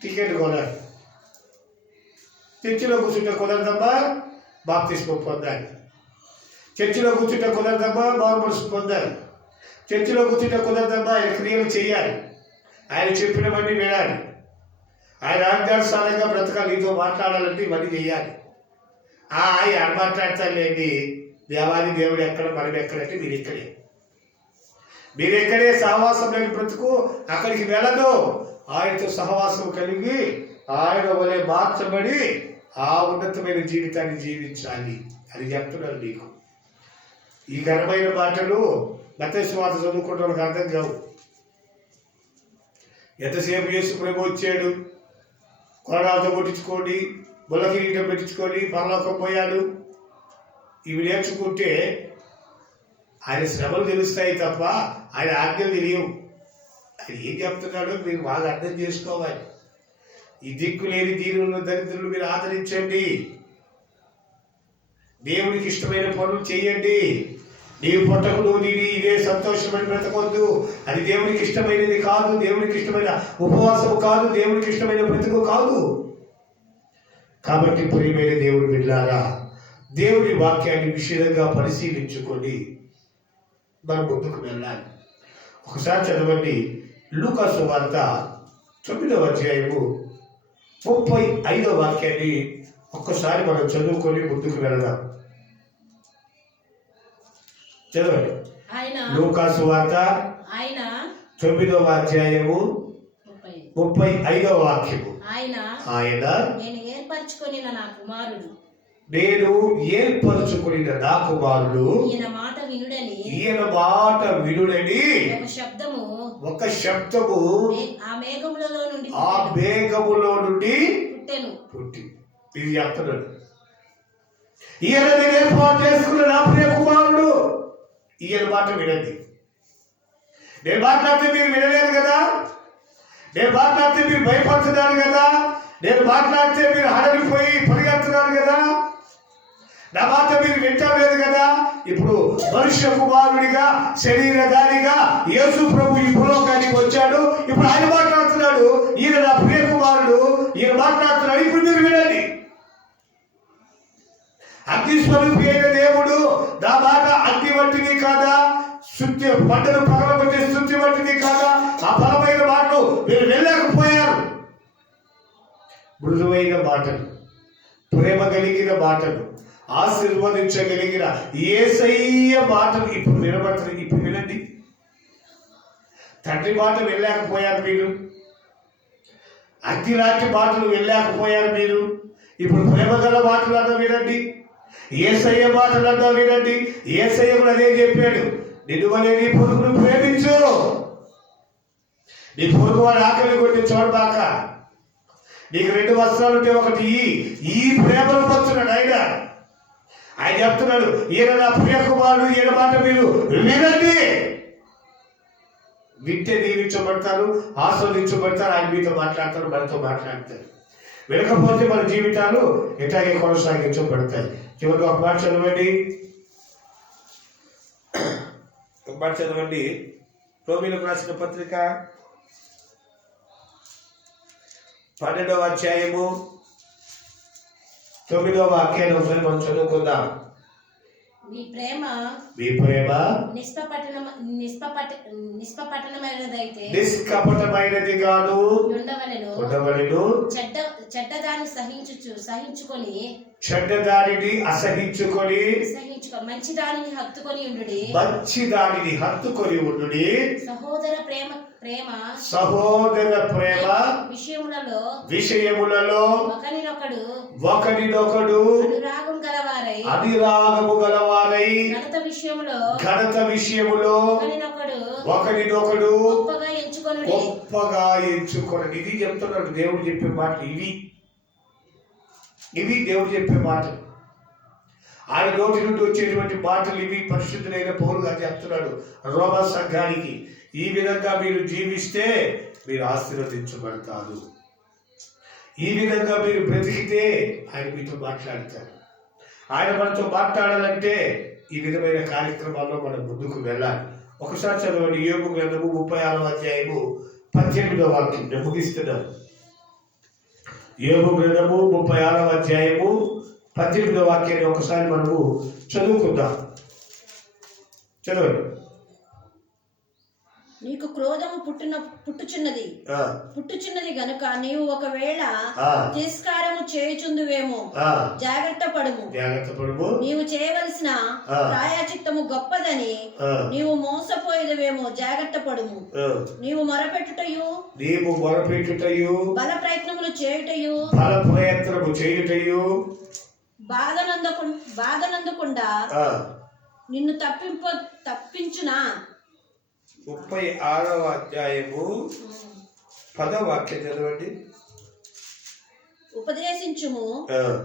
టికెట్ కొనాలి. చర్చిలో కూర్చుంటే కుదరదమ్మా, బాప్తిస్మం పొందాలి. చర్చిలో కూర్చుంటే కుదరదమ్మా, మారుమనసు పొందాలి. చర్చిలో కూర్చుంటే కుదరదమ్మా, ఆయన క్రియలు చేయాలి, ఆయన చెప్పినవన్నీ వినాలి, ఆయన ఆజ్ఞానుసారంగా బ్రతకాలి, నీతో మాట్లాడాలంటే ఇవన్నీ చేయాలి. ఆయన మాట్లాడతారులేండి, దేవాది దేవుడు ఎక్కడ, మనం ఎక్కడంటే మీరు ఎక్కడే సహవాసం లేని బ్రతుకు అక్కడికి వెళ్ళదు. ఆయనతో సహవాసం కలిగి ఆయన వలె మార్చబడి ఆ ఉన్నతమైన జీవితాన్ని జీవించాలి అని చెప్తున్నాను నీకు. ఈ ఘనమైన మాటలు మత్తయి సువార్త చదువుకుంటే వాళ్ళకి అర్థం కావు. ఎంతసేపు యేసు ప్రభు వచ్చాడు, కొరడాలతో కొట్టించుకోండి, బుల్ల కిరీటం పెట్టించుకొని పరలోకం పోయాడు, ఇవి నేర్చుకుంటే ఆయన శ్రమలు తెలుస్తాయి తప్ప ఆయన ఆజ్ఞలు తెలియవు. ఆయన ఏం చెప్తున్నాడో మీరు బాగా అర్థం చేసుకోవాలి. ఈ దిక్కు లేని దీనులను దరిద్రులు మీరు ఆదరించండి, దేవునికి ఇష్టమైన పనులు చేయండి. నీవు పొట్టకు నువ్వు తిని ఇదే సంతోషమని బ్రతకొద్దు, అది దేవునికి ఇష్టమైనది కాదు, దేవునికి ఇష్టమైన ఉపవాసం కాదు, దేవునికి ఇష్టమైన బ్రతుకు కాదు. కాబట్టి ప్రియమైన దేవుడి బిడ్డలారా, దేవుడి వాక్యాన్ని విషయంగా పరిశీలించుకొని మనం ముందుకు వెళ్ళాలి. ఒకసారి చదవండి, లూకా సువార్త 9వ అధ్యాయము 35వ వాక్యాన్ని ఒక్కసారి మనం చదువుకొని ముందుకు వెళదాం. చదవండి. లూకా సువార్త 9వ అధ్యాయము 35వ వాక్యము. ఆయన నేను ఏర్పరచుకొనిన నా కుమారుడు, ఈయన మాట వినుడని ఒక శబ్దము ఆ మేఘములలో నుండి పుట్టి. ఇది చెప్తున్నాడు, ఈయన నేను ఏర్పాటు చేసుకున్న నా ప్రియ కుమారుడు, ఈయన మాట వినండి. నేను మాట్లాడితే మీరు వినలేరు కదా, నేను మాట్లాడితే మీరు భయపడుతున్నారు కదా, నేను మాట్లాడితే మీరు హడలిపోయి పరిగెడుతున్నారు కదా, నా మాట మీరు వింటలేదు కదా. ఇప్పుడు మనుష్య కుమారుడిగా శరీరధారిగా యేసు ప్రభు ఈ భూలోకానికి వచ్చాడు. ఇప్పుడు ఆయన మాట్లాడుతున్నాడు, ఈయన నా ప్రియ కుమారుడు, ఈయన మాట్లాడుతున్నాడు. ఇప్పుడు మీరు వినండి. అగ్నిస్వరూపి అయిన దేవుడు నా మాట అగ్ని వంటిది కాదా, శుద్ధి పంటను పగలబట్టే శుద్ధి వంటిది కాదా. ఆ బలమైన మాటలు మీరు వెళ్ళలేకపోయారు. మృదువైన మాటలు, ప్రేమ కలిగిన మాటలు, ఆశీర్వదించగలిగిన యేసయ్య మాటలు ఇప్పుడు వినబడుతుంది. ఇప్పుడు వినండి. తండ్రి మాట వెళ్ళలేకపోయారు మీరు, అగ్ని లాంటి మాటలు వెళ్ళలేకపోయారు మీరు. ఇప్పుడు ప్రేమ గల మాటలు అన్నా వినండి, యేసయ్య మాటలు అన్నా వినండి. యేసయ్య కూడా అదే చెప్పాడు, నిన్ను వలె నీ పొరుగును ప్రేమించు, నీ పొరుగు వాడు ఆకలి కొట్టి చూడబాక, నీకు 2 వస్త్రాలు ఉంటే ఒకటి ఈ ప్రేమను పొందుతున్నాడు ఆయన చెప్తున్నాడు, ఈయన నా ప్రియ కుమారుడు, ఈయన మాట మీరు వినండి. వింటే దీవించబడతారు, ఆస్వాదించబడతారు, ఆయన మీతో మాట్లాడతారు, మనతో మాట్లాడతారు. వినకపోతే మన జీవితాలు ఎట్లాగే కొనసాగించబడతాయి. చివరికి ఒక మాట చదవండి, రోమీయులకు రాసిన పత్రిక 12వ అధ్యాయము 9వ వాక్యాన్ని ఒకసారి మనం చదువుకుందాం. మీ ప్రేమ నిష్కపటమైనది కాదు, చెడ్డదాన్ని అసహించుకొని మంచి దానిని హత్తుకొని ఉండుడి. సహోదర ప్రేమ విషయములలో ఒకరినొకడు అనురాగము గలవారై ఘనత విషయములో ఒకరినొకడు గొప్పగా ఎంచుకొని. ఇది చెప్తున్నాడు దేవుడు చెప్పే మాటలు. ఇవి దేవుడు చెప్పే మాటలు, ఆయన నోటి నుండి వచ్చేటువంటి మాటలు ఇవి. పరిశుద్ధులైన పౌలు గారు చెప్తున్నాడు రోమా సంఘానికి, ఈ విధంగా మీరు జీవిస్తే మీరు ఆశీర్వదించబడతారు, ఈ విధంగా మీరు బ్రతికితే ఆయన మీతో మాట్లాడతారు. ఆయన మనతో మాట్లాడాలంటే ఈ విధమైన కార్యక్రమాల్లో మనం ముందుకు వెళ్ళాలి. ఒకసారి చదవండి. యోబు గ్రంథము 36వ అధ్యాయము 18వ వాక్యం. నేను ముగిస్తున్నాను. యోబు గ్రంథము 36వ అధ్యాయము 18వ వాక్యాన్ని ఒకసారి మనము చదువుకుందాం. చదవండి. నీకు క్రోధము పుట్టుచున్నది గనుక నీవు ఒకవేళ తిరస్కారము చేయుచుందువేమో, జాగ్రత్త పడుము. నీవు చేయవలసిన ప్రాయశ్చిత్తము గొప్పదని నీవు మోసపోయేదవేమో, జాగ్రత్త పడుము. నీవు మొరపెట్టుటయు బల ప్రయత్నములు చేయుటయు బాధనందకుండా నిన్ను తప్పించునా. 36వ అధ్యాయము 10వ వాక్యం చదవండి. ఉపదేశించుము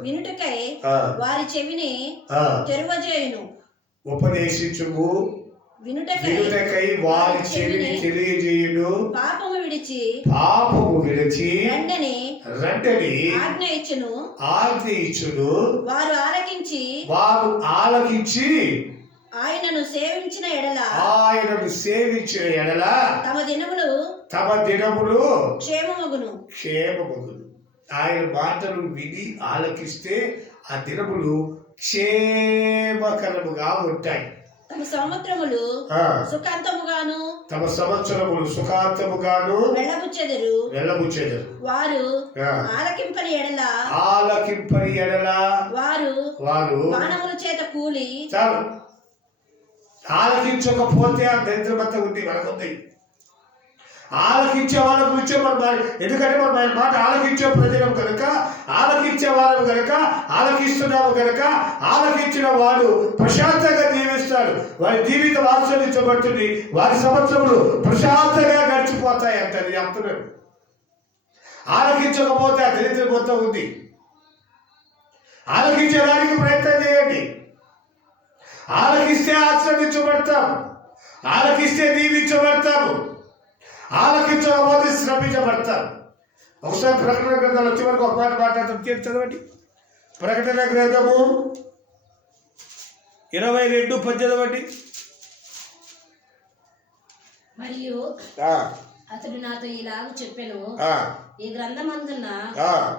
వినుటకై వారి చెవిని తెరువజేయును. ఉపదేశించుము వినుటకై వారి చెవిని తెలియజేయును. పాపము విడిచి రండని ఆజ్ఞ ఇచ్చును. వారు ఆలకించి ఆయనను సేవించిన ఎడల తమ దినములు క్షేమమగును. ఆయన మాటలు విని ఆలకిస్తే ఆ దినములు క్షేమకరముగా ఉంటాయి. తమ సంవత్సరములు సుఖాంతముగాను వెళ్ళబుచ్చెదరు. వారు ఆలకింపని ఎడల వారు బాణముల చేత కూలి. ఆలకించకపోతే ఆ దరిద్రమంతా ఉంది, మనకుంది. ఆలకించే వాళ్ళ గురించే మనం, ఎందుకంటే మనం ఆయన మాట ఆలకించే ప్రజలం కనుక, ఆలకించే వాళ్ళం కనుక, ఆలకిస్తున్నాము కనుక, ఆలకించిన వాడు ప్రశాంతంగా జీవిస్తాడు. వారి జీవితం ఆస్వాదించబడుతుంది. వారి సంవత్సరములు ప్రశాంతంగా గడిచిపోతాయి అంటారు చెప్తున్నాడు. ఆలకించకపోతే ఆ దరిద్రం మొత్తం ఉంది. ఆలకించడానికి ప్రయత్నం చేయండి. ఆలకిస్తే ఆస్వాదించబడతాం, ఆలకిస్తే దీవించబడతాము, ఆలకించకపోతే శ్రమించబడతాం. ఒకసారి ప్రకటన గ్రంథాలు వచ్చే వరకు ఒక మాట మాట్లాడతాం. చదవండి. ప్రకటన గ్రంథము 22:18. మరియు అతడు నాతో ఇలాగ చెప్పెను, ఈ గ్రంథమందున్న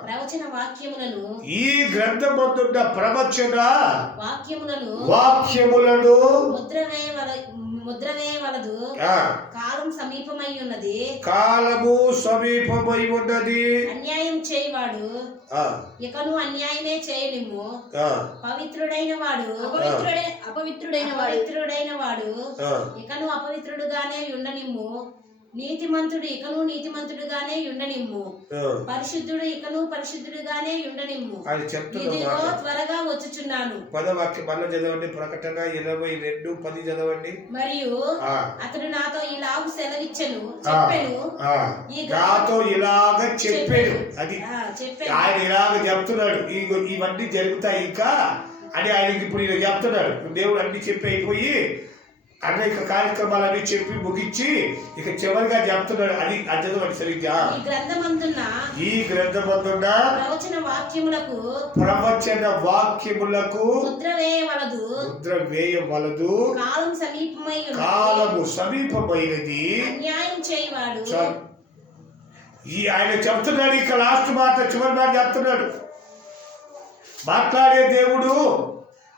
ప్రవచన వాక్యములను ముద్ర వేయవలదు. కాలం సమీపమై ఉన్నది. అన్యాయం చేయవాడు ఇకను అన్యాయమే చేయనిమ్ము. పవిత్రుడైన వాడు ఇకను అపవిత్రుడుగానే ఉండనిమ్ము. నీతిమంతుడు ఇకను నీతిమంతుడుగానే ఉండనిమ్ము. పరిశుద్ధుడు ఇకను పరిశుద్ధుడుగానే ఉండనిమ్ము. ఇదిగో త్వరగా వచ్చుచున్నాను. 10వ వాక్యం మళ్ళీ చదవండి. ప్రకటన 22:10 చదవండి. మరియు అతడు నాతో ఇలాగ సెలవిచ్చెను, చెప్పాడు. అది ఆయన ఇలాగ చెప్తున్నాడు. ఇవన్నీ జరుగుతాయి ఇంకా అని ఆయనకి ఇప్పుడు ఇలా చెప్తున్నాడు. దేవుడు అన్ని చెప్పి అయిపోయి అనేక కార్యక్రమాలన్నీ చెప్పి ముగించి ఇక చివరిగా చెప్తున్నాడు. అది అర్థం సరిగ్గా ఈ గ్రంథమందున్న ప్రవచన వాక్యములకు ముద్ర వేయవలదు. కాలము సమీపమైనది. అన్యాయం చేయవాడు. ఆయన చెప్తున్నాడు. ఇక లాస్ట్ మాట, చివరి మాట చెప్తున్నాడు. మాట్లాడే దేవుడు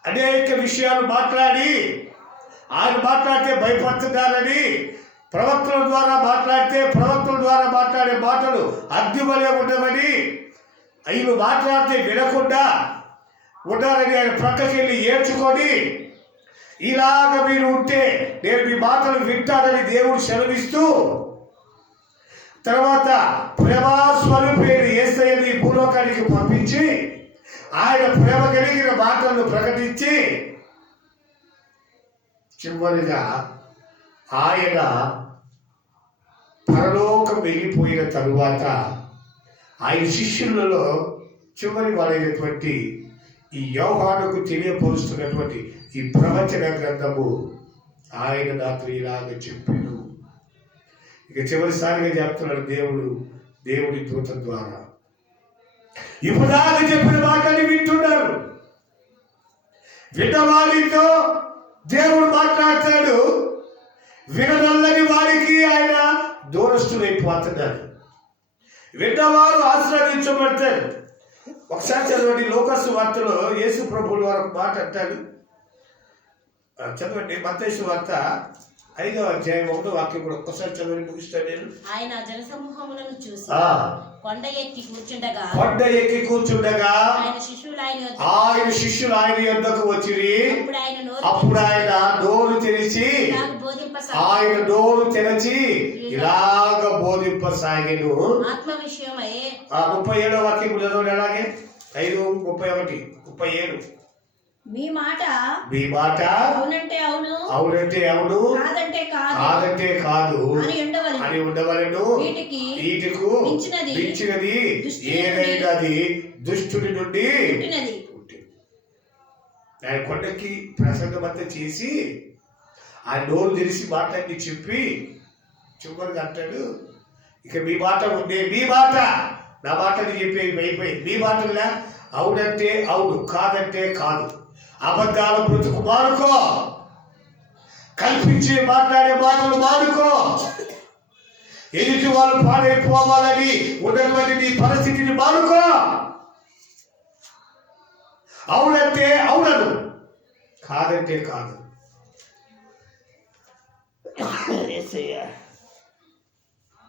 అనేక విషయాలు మాట్లాడి, ఆయన మాట్లాడితే భయపడుతున్నారని, ప్రవక్తల ద్వారా మాట్లాడే మాటలు అగ్నివలే ఉండవని, ఆయన మాట్లాడితే వినకుండా ఉండాలని ఆయన ప్రక్కకి వెళ్ళి ఏడ్చుకొని, ఇలాగ మీరు ఉంటే నేను మీ మాటలు వింటానని దేవుడు సెలవిస్తూ, తర్వాత ప్రేమస్వరూపేణ యేసయ్యని భూలోకానికి పంపించి ఆయన ప్రేమ కలిగిన మాటలను ప్రకటించి చివరిగా ఆయన పరలోకం వెళ్ళిపోయిన తరువాత ఆయన శిష్యులలో చివరి వాడైనటువంటి ఈ యోహానుకు తెలియపరుస్తున్నటువంటి ఈ ప్రవచన గ్రంథము ఆయన నాతో ఇలాగ చెప్పాడు. ఇక చివరిసారిగా చెప్తున్నాడు దేవుడి దూత ద్వారా. ఇప్పుడాక చెప్పిన మాటని వింటున్నారు. విన్నవారితో దేవుడు మాట్లాడతాడు, వినవల్లని వారికి ఆయన దూరస్తులైపోతున్నాడు. విన్నవారు ఆశీర్వదించబడతారు. ఒకసారి చదవండి లోకాసు వార్తలో యేసు ప్రభువుల వారు ఒక మాట అంటాడు. చదవండి మత్తయి వార్త 5వ అధ్యాయం 1వ వాక్యం కూడా ఒక్కసారి చదవండి ముగిస్తాను నేను. ఆయన జనసమూహములను చూసి కొండ ఎక్కి కూర్చుండగా ఆయన శిష్యులు ఆయన యొద్దకు వచ్చిరి. అప్పుడు ఆయన నోరు తెరిచి ఇలాగ బోధింపసాగెను. ఆత్మ విషయమై 37వ వాక్యం కూడా చదవండి. అలాగే 5:31-37. మీ మాట అవునంటే అవును కాదంటే కాదు అని ఉండవలెను. వీటికు మించినది ఏదైనా దుష్టుడి నుండి ఆయన కొండకి ప్రసంగమంతా చేసి ఆ నోరు తెరిచి మాటలన్నీ చెప్పి చివరికి అంటాడు, ఇక మీ మాట ఉండే, మీ మాట నా మాటని చెప్పేది అయిపోయింది. మీ మాటలా అవునంటే అవును కాదంటే కాదు. అబద్ధాల బ్రతుకు మానుకో, కల్పించి మాట్లాడే మాటలు మానుకో. ఎదుటి వాళ్ళు పాడైపోవాలని ఉన్నటువంటి నీ పరిస్థితిని మానుకో. అవునంటే అవునను, కాదంటే కాదు.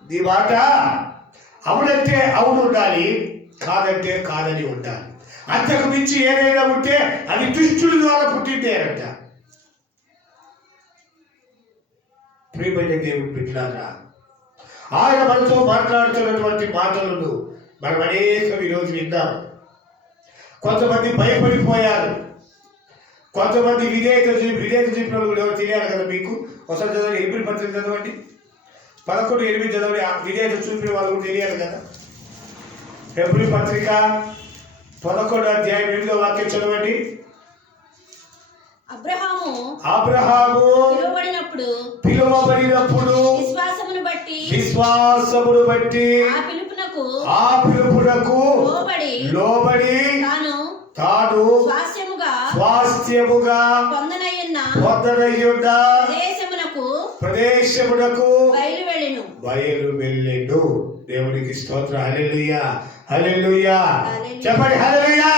నీ మాట అవునంటే అవును ఉండాలి, కాదంటే కాదని ఉండాలి. అంతకు మించి ఏదైనా ఉంటే అది దుష్టుడి ద్వారా పుట్టిందేనంట. ప్రియమైన దేవుని బిడ్డలారా, ఆయన మనతో మాట్లాడుతున్నటువంటి మాటలను మనం అనేకం ఈరోజు విన్నాం. కొంతమంది భయపడిపోయారు, కొంతమంది విధేయత చూపిన కూడా తెలియాలి కదా మీకు. ఒకసారి చదవండి, ఎబ్రిల్ పత్రిక చదవండి 11:8 చదవండి. విధేయత చూపిన వాళ్ళు కూడా తెలియాలి కదా. ఎబ్రిల్ పత్రిక 11వ అధ్యాయం 8వ వాక్యం చదవండి. అబ్రహాము పిలువబడినప్పుడు విశ్వాసమును బట్టి ఆ పిలుపునకు లోబడి తాను స్వాస్థ్యముగా పొందనయ్యున్న ప్రదేశమునకు బయలువెళ్ళెను. దేవునికి స్తోత్రం. హల్లెలూయా, హల్లెలూయా. చెప్పండి హల్లెలూయా.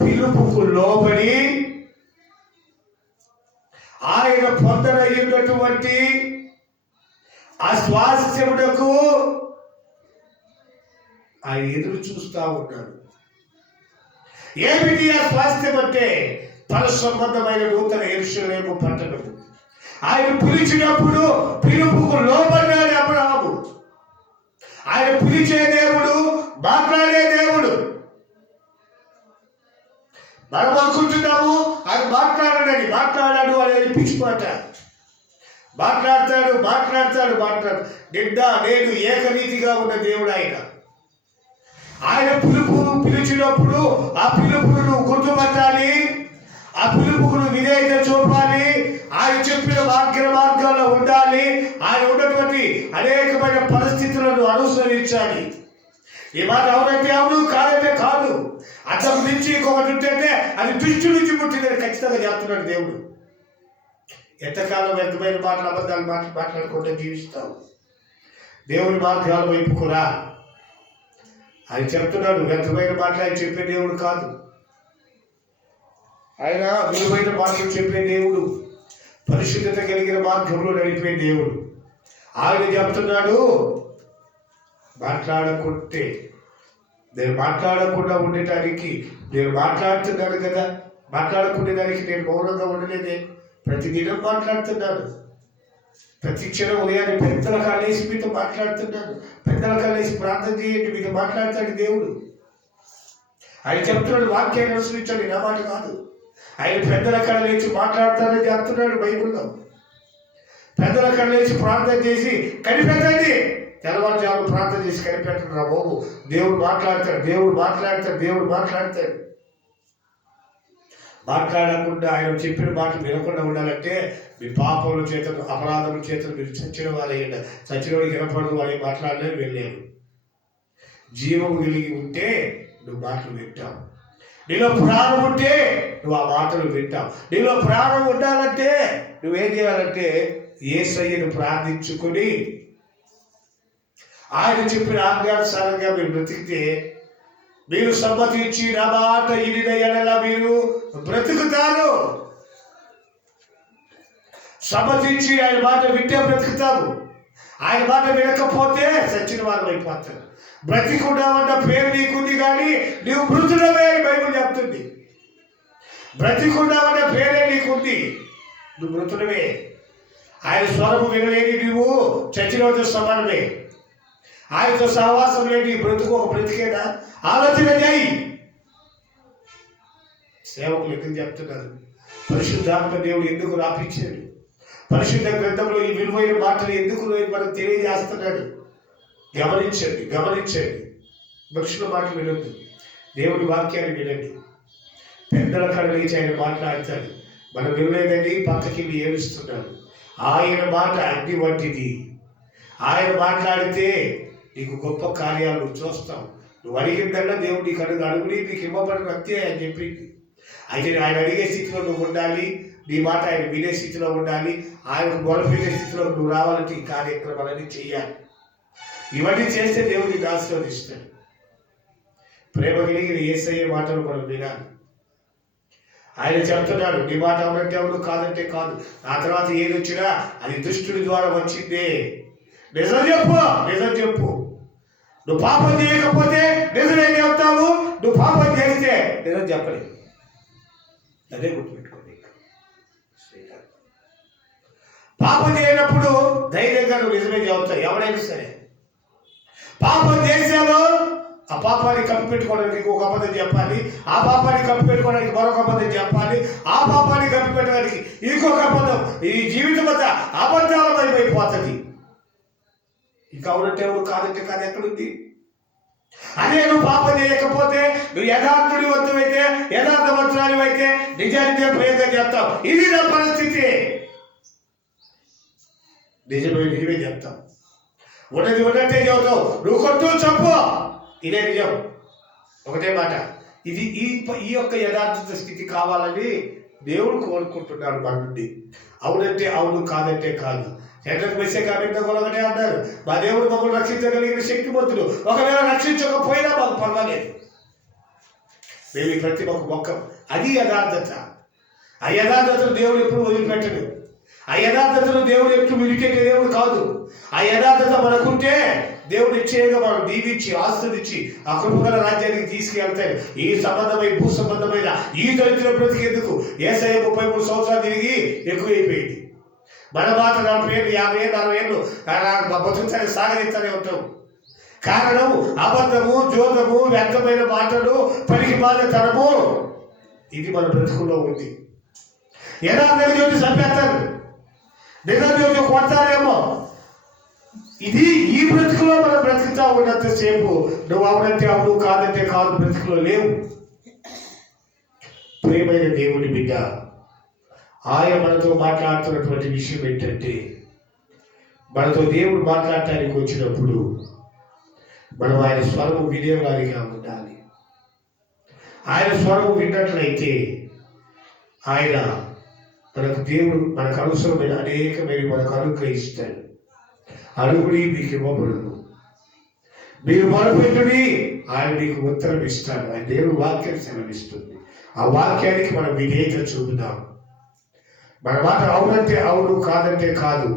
పిలుపుకు లోబడి ఆయన పొందనయ్యున్నటువంటి ఆ స్వాస్థ్యమునకు ఆయన ఎదురు చూస్తా ఉన్నాడు. ఏమిటి ఆ స్వాస్థ్యం అంటే? పర సంబంధమైన నూతన యెరూషలేము పట్టణము. ఆయన పిలిచినప్పుడు పిలుపుకు లోబడ్డాడు అబ్రహాము. ఆయన పిలిచే దేవుడు, మాట్లాడే దేవుడు. మనం అనుకుంటున్నాము ఆయన మాట్లాడాడు అనేది పిచ్చి మాట. మాట్లాడతాడు. నిన్న నేను ఏకరీతిగా ఉన్న దేవుడు ఆయన. ఆయన పిలిచినప్పుడు ఆ పిలుపును నువ్వు గుర్తుపట్టాలి, ఆ పిలుపుకు విధేయత చూపాలి, ఆయన చెప్పిన మార్గాల్లో ఉండాలి, ఆయన ఉన్నటువంటి అనేకమైన పరిస్థితులను అనుసరించాలి. ఈ మాట అవునంటే అవును, కాదంటే కాదు. అంతకు మించి ఇంకొకటి ఉంటే అది దృష్టి నుంచి పుట్టిందని ఖచ్చితంగా చెప్తున్నాడు దేవుడు. ఎంతకాలం వ్యర్థమైన మాటలు అబద్ధాలు మాట్లాడకుండా జీవిస్తావు? దేవుని మార్గాల వైపుకురా ఆయన చెప్తున్నాడు. వ్యర్థమైన మాటలు ఆయన చెప్పే దేవుడు కాదు. ఆయన విలువైన మాటలు చెప్పే దేవుడు, పరిశుద్ధత కలిగిన మార్గంలో నడిపే దేవుడు. ఆయన చెప్తున్నాడు, మాట్లాడకుంటే నేను మాట్లాడకుండా ఉండటానికి నేను మాట్లాడుతున్నాను కదా. మాట్లాడుకునేదానికి నేను మౌనంగా ఉండలేదే, ప్రతిదినం మాట్లాడుతున్నాను. ప్రతి క్షణం ఉదయాన్ని పెద్దల కాలేసి మీతో మాట్లాడుతున్నాను. పెద్దల కాలేసి ప్రార్థన చేయండి, మీతో మాట్లాడతాడు దేవుడు. ఆయన చెప్తున్నాడు, వాక్యాన్ని అనుసరించండి, నా మాట కాదు. ఆయన పెద్దల కళ లేచి మాట్లాడతానని చెప్తున్నాడు బైబుల్లో. పెద్దల కళ లేచి ప్రార్థన చేసి కనిపెట్టండి. తెల్లవారుజాము ప్రార్థన చేసి కనిపెట్టండి రా బాబు. దేవుడు మాట్లాడతాడు. మాట్లాడకుండా ఆయన చెప్పిన మాట వినకుండా ఉండాలంటే మీ పాపముల చేత, అపరాధముల చేత మీరు చచ్చిన వారయ్యండి. చచ్చినోడికి వినపడదు, వాడి మాట్లాడలేదు వెళ్ళాను. జీవము కలిగి ఉంటే నువ్వు మాటలు వింటావు. నీలో ప్రాణం ఉంటే నువ్వు ఆ మాటలు వింటావు. నీలో ప్రాణం ఉండాలంటే నువ్వేం చేయాలంటే యేసయ్యను ప్రార్థించుకొని ఆయన చెప్పిన ఆజ్ఞానుసారంగా మీరు బ్రతికితే, మీరు సమ్మతించి నా మాట ఇనిన ఎడల మీరు బ్రతుకుతారు. సమ్మతించి ఆయన మాట వింటే బ్రతుకుతాము. ఆయన మాట వినకపోతే సచ్చిన వారం అయిపోతారు. బ్రతికున్నామన్న పేరు నీకుంది కానీ నీవు మృతుడవే అని బైబిల్ చెప్తుంది. బ్రతికున్నామన్న పేరే నీకుంది, నువ్వు మృతుడవే. ఆయన స్వరము వినలేని నువ్వు చచ్చినతో సమానమే. ఆయనతో సహవాసం లేని బ్రతుకు ఒక బ్రతికేనా? ఆలోచన చేయి. సేవకులు ఎందుకు చెప్తున్నారు? పరిశుద్ధాత్మ దేవుడు ఎందుకు రాపించాడు? పరిశుద్ధ గ్రంథంలో ఈ విలువైన మాటలు ఎందుకు మనకు తెలియజేస్తున్నాడు? గమనించండి, గమనించండి. మనుషుల మాటలు వినొద్దు, దేవుడి వాక్యాన్ని వినండి. పెద్దల కడలేచి ఆయన మాట్లాడతాడు. మనం వినలేదని పక్కకి ఏడుస్తున్నాడు. ఆయన మాట అగ్ని వంటిది. ఆయన మాట్లాడితే నీకు గొప్ప కార్యాలు చూస్తావు. నువ్వు అడిగిందల్లా దేవుడు నీకు అడుగుని నీకు ఇవ్వబడిన అంతే అని చెప్పింది. అయితే ఆయన అడిగే స్థితిలో నువ్వు ఉండాలి. నీ మాట ఆయన వినే స్థితిలో ఉండాలి. ఆయనకు మొదలుపెట్టే స్థితిలో నువ్వు రావాలంటే ఈ కార్యక్రమాలన్నీ చేయాలి. ఇవన్నీ చేస్తే దేవుడిని ఆశీర్వదిస్తాడు. ప్రేమ కలిగిన యేసయ్య మాటలు మనం వినాలి. ఆయన చెప్తున్నాడు, నీ మాట అవునంటే అవును, కాదంటే కాదు. ఆ తర్వాత ఏది వచ్చినా అది దుష్టుడి ద్వారా వచ్చిందే. నిజం చెప్పు, నిజం చెప్పు. నువ్వు పాపం చేయకపోతే నిజమేం చెప్తావు, నువ్వు పాపం చేస్తే నిజం చెప్పలేదు. అదే గుర్తుపెట్టుకోండి. పాపం చేయనప్పుడు ధైర్యంగా నువ్వు నిజమే చెబుతావు. ఎవరైనా సరే పాపం చేసావు, ఆ పాపాన్ని కప్పిపెట్టుకోవడానికి ఇంకొక అబద్ధం చెప్పాలి. ఆ పాపాన్ని కప్పిపెట్టుకోవడానికి మరొక అబద్ధం చెప్పాలి. ఆ పాపాన్ని కప్పిపెట్టడానికి ఇంకొక అబద్ధం. ఈ జీవితం అంతా అబద్ధాలమైపోతుంది. ఇంకా అవునంటే ఎవరు, కాదంటే కాదు ఎక్కడుంది? అదే నువ్వు పాపం చేయకపోతే, నువ్వు యథార్థుడి వద్దువైతే, యథార్థవంతురాలు అయితే నిజానికే ప్రయోగం చెప్తావు. ఇది నా పరిస్థితి. నిజమే చెప్తావు. ఉన్నది ఉన్నట్టే చెబుతావు. నువ్వు కొట్టు చెప్పు, ఇదే నిజం. ఒకటే మాట. ఇది ఈ యొక్క యథార్థ స్థితి కావాలని దేవుడు కోరుకుంటున్నాడు మన నుండి. అవునంటే అవును, కాదంటే కాదు. ఎంతకు మెస్సే కాబట్టి ఒకటే అన్నారు, మా దేవుడు మమ్మల్ని రక్షించగలిగిన శక్తిమంతుడు. ఒకవేళ రక్షించకపోయినా మాకు పర్వాలేదు, మేము ప్రతి ఒక్క మొక్కం. అది యథార్థత. ఆ యథార్థతను దేవుడు ఎప్పుడు వదిలిపెట్టడు. ఆ యథార్థతను దేవుడు ఎప్పుడు విడికెట్టే దేవుడు కాదు. ఆ యథార్థత మనకుంటే దేవుడు ఇచ్చేగా మనం దీవించి ఆస్వాదించి ఆ కృపగల రాజ్యానికి తీసుకెళ్తాడు. ఈ సంబంధమైన భూ సంబంధమైన ఈ దళితుల బ్రతికేందుకు యేసయ్య 33 సంవత్సరాలు తిరిగి ఎక్కువైపోయింది. మన మాట 40 ఏళ్ళు 50 ఏళ్ళు 60 ఏళ్ళు బతుకుతానే సాగదీస్తానే ఉంటాం. కారణం అబద్ధము, జోదము, వ్యర్థమైన మాటలు, పనికి బాధతనము. ఇది మన బ్రతుకుల్లో ఉంది. యథార్థంగా చూసి చంపేస్తారు, నిజంగా కొడతారేమో. ఇది ఈ బ్రతుకులో మనం బ్రతుకుతా ఉన్నంతసేపు నువ్వు అవునంటే అవును, కాదంటే కాదు బ్రతుకులో లేవు. ప్రియమైన దేవుని బిడ్డ, ఆయన మనతో మాట్లాడుతున్నటువంటి విషయం ఏంటంటే, మనతో దేవుడు మాట్లాడటానికి వచ్చినప్పుడు మనం ఆయన స్వరము వినేవారిగా ఉండాలి. ఆయన స్వరము విన్నట్లయితే ఆయన దేవుడు మనకు అవసరమైన అనేకమైన మనకు అనుగ్రహిస్తాడు. అడుగుడి మీకు ఇవ్వబడును, మీరు మొరపెట్టుడి ఆయన మీకు ఉత్తరం ఇస్తాడు. ఆయన దేవుడు వాక్యం సెలవిస్తుంది. ఆ వాక్యానికి మనం విధేయత చూపుదాం. మన మాట అవునంటే అవును, కాదంటే కాదు.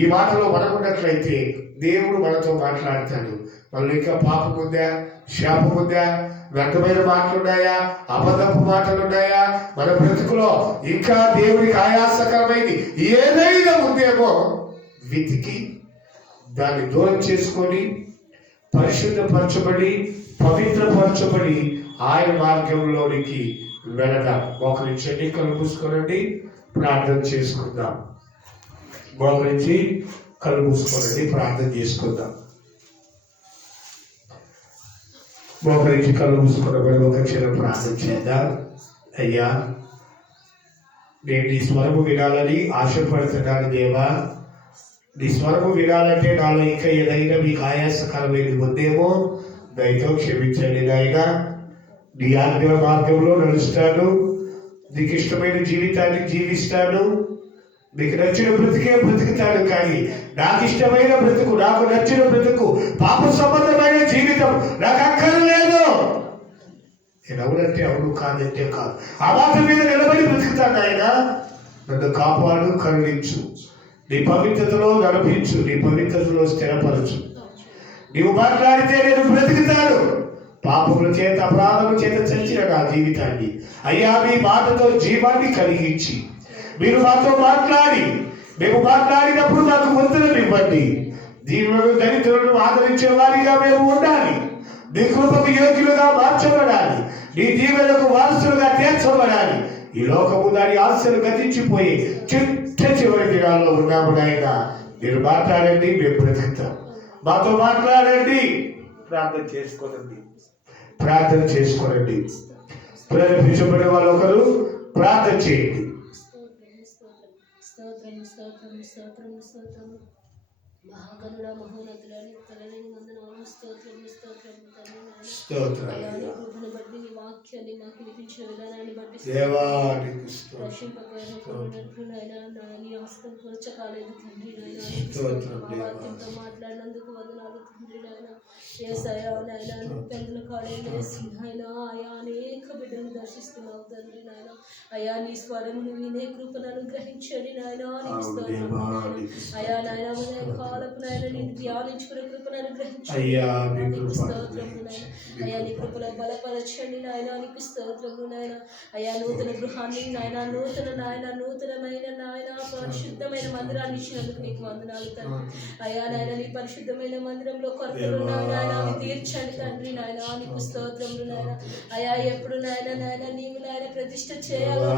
ఈ మాటలో మనం ఉన్నట్లయితే దేవుడు మనతో మాట్లాడతాడు. మనలో ఇంకా పాపం ఉందా, శాపం ఉందా, వ్యర్థమైన మాటలు ఉన్నాయా, అబద్ధపు మాటలు ఉన్నాయా, మన బ్రతుకులో ఇంకా దేవుడికి ఆయాసకరమైంది ఏదైనా ఉందేమో వెతికి దాన్ని దూరం చేసుకొని పరిశుద్ధపరచబడి పవిత్రపరచబడి ఆయన మార్గంలోనికి వెళదాం. మోకరించండి, కళ్ళు మూసుకోనండి, ప్రార్థన చేసుకుందాం. మోకరించి కళ్ళు మూసుకోనండి, ప్రార్థన చేసుకుందాం. మోకరించి కళ్ళు మూసుకున్నబడి ఒక క్షణం ప్రార్థన చేద్దాం. అయ్యా, నేను నీ స్వరము వినాలని ఆశపడుతున్నాను దేవా. నీ స్వరము వినాలంటే నాలో ఇంకా ఏదైనా మీకు ఆయాసకరమైనది ఉందేమో దయతో క్షమించండి నాయన. నీ ఆజ్ఞ మార్గంలో నడుస్తాను, నీకు ఇష్టమైన జీవితాన్ని జీవిస్తాను, నీకు నచ్చిన బ్రతికే బ్రతుకుతాను. కానీ నాకు ఇష్టమైన బ్రతుకు, నాకు నచ్చిన బ్రతుకు, పాప సంబంధమైన జీవితం నాకు అక్కర్లేదు. నేను అవునంటే అవును, కాదంటే కాదు. ఆ మాట మీద నిలబడి బ్రతుకుతాను. ఆయన నన్ను కాపాడు, కరుణించు, నీ పవిత్రతలో నడిపించు, నీ పవిత్రతలో స్థిరపరచు. నీవు మాట్లాడితే నేను బ్రతుకుతాను. పాపముల చేత, అపరాధముల చేత చచ్చిన నా జీవితాన్ని అయ్యా మీ మాటతో జీవాన్ని కలిగించి మీరు మాతో మాట్లాడి, మేము మాట్లాడినప్పుడు మాకు వంతులను ఇవ్వండి. దీనులను దరిద్రులను ఆదరించే వారిగా మేము ఉండాలి. నీ కృపకు యోగ్యులుగా మార్చబడాలి. నీ దీవెనకు వారసులుగా తీర్చబడాలి. ఈ లోకము దాని ఆశలు గతించిపోయి చిట్ట చివరి దినాల్లో ఉన్నాము. నాయన మీరు మాట్లాడండి, మేము బ్రతుకుతాం. మాతో మాట్లాడండి. ప్రార్థన చేసుకోనండి, ప్రార్థన చేసుకోనండి. ప్రేరేపించబడే వాళ్ళు ఒకరు ప్రార్థన చేయండి. మహాగణుడ మహోన్నతులని తలని వందనాలు, స్తోత్రము స్తోత్రము తండ్రి. స్తోత్రాలు బట్టి నీ వాక్యాన్ని మాకు వినిపించిన విధానాన్ని బట్టి దేవానికి నీ హస్తం కొరచకాలేదు తండ్రి. వాక్యంతో మాట్లాడినందుకు వందనాలు తండ్రి. నాయన యేసయ్యా నాయన పెద్దల కాడేసి నాయన ఆయా అనేక బిడ్డలు దర్శిస్తున్నావు తండ్రి. నాయన అయా నీ స్వరమును వినే కృపను అనుగ్రహించండి నాయన. అయా నాయన కాలపు నాయన నేను ధ్యానించుకునే కృపను అనుగ్రహించండి. అయా నీ కృపలో బలపరచండి నాయన. నీకు స్తోత్రము నాయన. అయా నూతన గృహాన్ని నాయన, నూతనమైన నాయన పరిశుద్ధమైన మందిరాన్ని ఇచ్చినందుకు నీకు వందనాలు తండ్రి. అయా నాయన నీ పరిశుద్ధమైన మందిరంలో కొరతలు నాయన అవి తీర్చండి తండ్రి. నాయన నీకు స్తోత్రములు నాయన. అయా ఎప్పుడు నాయన నీవు నాయన ప్రతిష్ఠ చేయాలో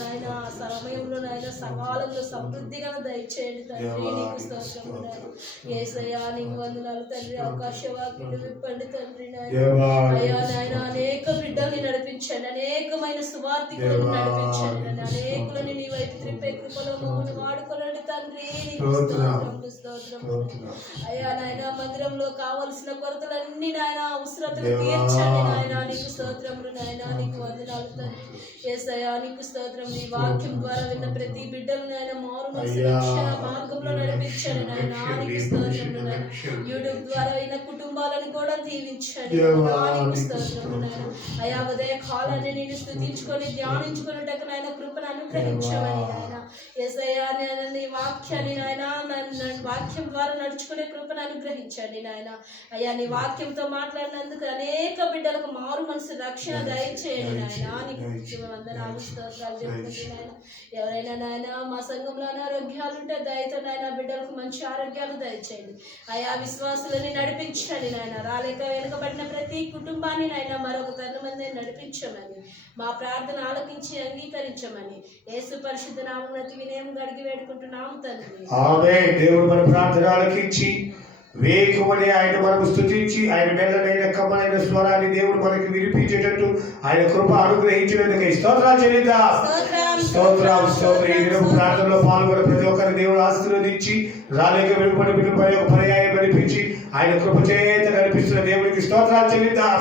నాయన సమయంలో నాయన సకాలంలో సమృద్ధిగా దయచేయండి తండ్రి. నీకు స్తోత్రములు నాయన. యేసయ్యా నీకు వందనాలు తండ్రి. అవకాశ వాక్యం విప్పండి తండ్రి. నాయన అయ్యా నాయన అనేక బిడ్డల్ని నడిపించండి, అనేకమైన సువార్థికులను నడిపించండి, అనేకులని నీ వైపు త్రిప్పే కృపలో మమ్మల్ని వాడుకోనండి తండ్రి. అయ్యా నాయన మందిరంలో కావలసిన కొరతలన్నీ నాయన అవసరతలు తీర్చండి నాయన. నీకు స్తోత్రములు నాయన. నీకు వందనాలు తండ్రి. యేసయ్యా నీకు స్తోత్రం. నీ వాక్యం ద్వారా విన్న ప్రతి బిడ్డలు నాయన మారు మనసు రక్షణ మార్గంలో నడిపించండి నాయన. నీకు స్తోత్రములు నాయన. యూట్యూబ్ ద్వారా విన్న కుటుంబాలను కూడా దీవించండి. నీకు స్తోత్రములు నాయన. అయా ఉదయ కాలాన్ని నేను స్తుతించుకొని ధ్యానించుకున్నట్టు నాయన కృపను అనుగ్రహించమని నాయన. యేసయ్యా నీ వాక్యాన్ని నాయన వాక్యం ద్వారా నడుచుకునే కృపను అనుగ్రహించండి నాయన. అయ్యా నీ వాక్యంతో మాట్లాడినందుకు అనేక బిడ్డలకు మారు మనసు రక్షణ దయచేయండి నాయన. నీకు వందనాలు స్తోత్రాలు చెప్తుంది నాయన. ఎవరైనా నాయన మా సంఘంలో అనారోగ్యాలు ఉంటే దయతో నాయన బిడ్డలకు మంచి ఆరోగ్యాలు దయచేయండి. అయా విశ్వాసులని నడిపించండి నాయన. రాలేక వెనుకబడిన ప్రతి కుటుంబాన్ని నాయన మరొక తరుణమంది నడిపించమని, మా ప్రార్థన ఆలకించి అంగీకరించమని యేసు పరిశుద్ధ నామమున వినయం గడిగి వేడుకుంటున్నాము తండ్రి. ఆమేన్. దేవుడు మన ప్రార్థన ఆలకించి వేకువని ఆయన మనకు స్తుతించి ఆయన మెల్లనైన కమ్మనైన స్వరాన్ని దేవుడు మనకి వినిపించేటట్టు ఆయన కృప అనుగ్రహించినందుకు స్తోత్రాలు చెల్లిద్దాం. స్తోత్రం స్తోత్రం. ఈ దినం ప్రార్థనలో పాల్గొన్న ప్రతి ఒక్కరి దేవుడు ఆశీర్వదించి రాలేక వెలుపడి పిలుపై ఒక పర్యాయం నడిపించి ఆయన కృప చేత నడిపిస్తున్న దేవుడికి స్తోత్రాలు చెల్లిద్దాం.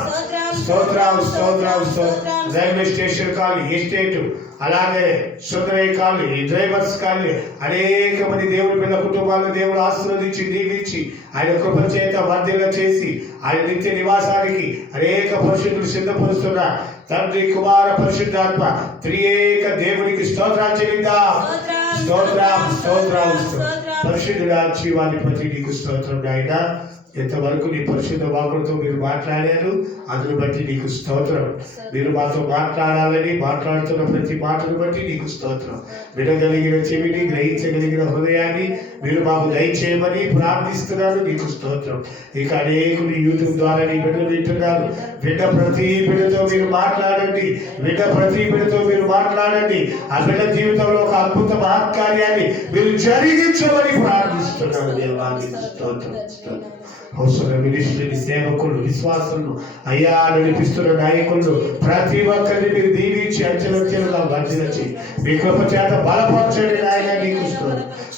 స్తోత్రం స్తోత్రం స్తోత్రం. రైల్వే స్టేషన్ కాలనీ, ఎస్టేట్, అలాగే సుందరయ్య కాలనీ, డ్రైవర్స్ కాలనీ అనేక మంది దేవుడి మీద కుటుంబాలను దేవుడు ఆశీర్వదించి దీవించి ఆయన కృప చేత వర్ధిల్ల చేసి ఆయన నిత్య నివాసానికి అనేక పరిశుద్ధులు సిద్ధపరుస్తున్న తండ్రి కుమార పరిశుద్ధాత్మ త్రియేక దేవునికి స్తోత్రాలు చెల్లిద్దాం. స్తోత్రం స్తోత్రం. పరిశుద్ధుడా జీవాన్ని ప్రతి నీకు స్తోత్రం నాయన. ఎంతవరకు నీ పరిశుద్ధ వాక్కులతో మీరు మాట్లాడారు, అందును బట్టి నీకు స్తోత్రం. మీరు మాతో మాట్లాడాలని మాట్లాడుతున్న ప్రతి మాటను బట్టి నీకు స్తోత్రం. వినగలిగిన చెవిని, గ్రహించగలిగిన హృదయాన్ని మీరు మాకు దయచేయమని ప్రార్థిస్తున్నాను. నీకు స్తోత్రం. ఇక అనేకులు యూట్యూబ్ ద్వారా నీ బిడ్డలు వింటున్నారు. బిడ్డ ప్రతి బిడ్డతో మీరు మాట్లాడండి. బిడ్డ ప్రతి బిడ్డతో మీరు మాట్లాడండి. ఆ బిడ్డ జీవితంలో ఒక అద్భుత మహత్కార్యాన్ని మీరు జరిగించమని ప్రార్థిస్తున్నాను. దేవానికి స్తోత్రం. అవసర మినిస్ట్రీ సేవకులు, విశ్వాసులు, అయ్యా నడిపిస్తున్న నాయకులు ప్రతి ఒక్కరిని మీరు దీవించి అంచెలంచెలుగా వర్ధించి మీ కృప చేత బలపరచండి నాయన. నీకు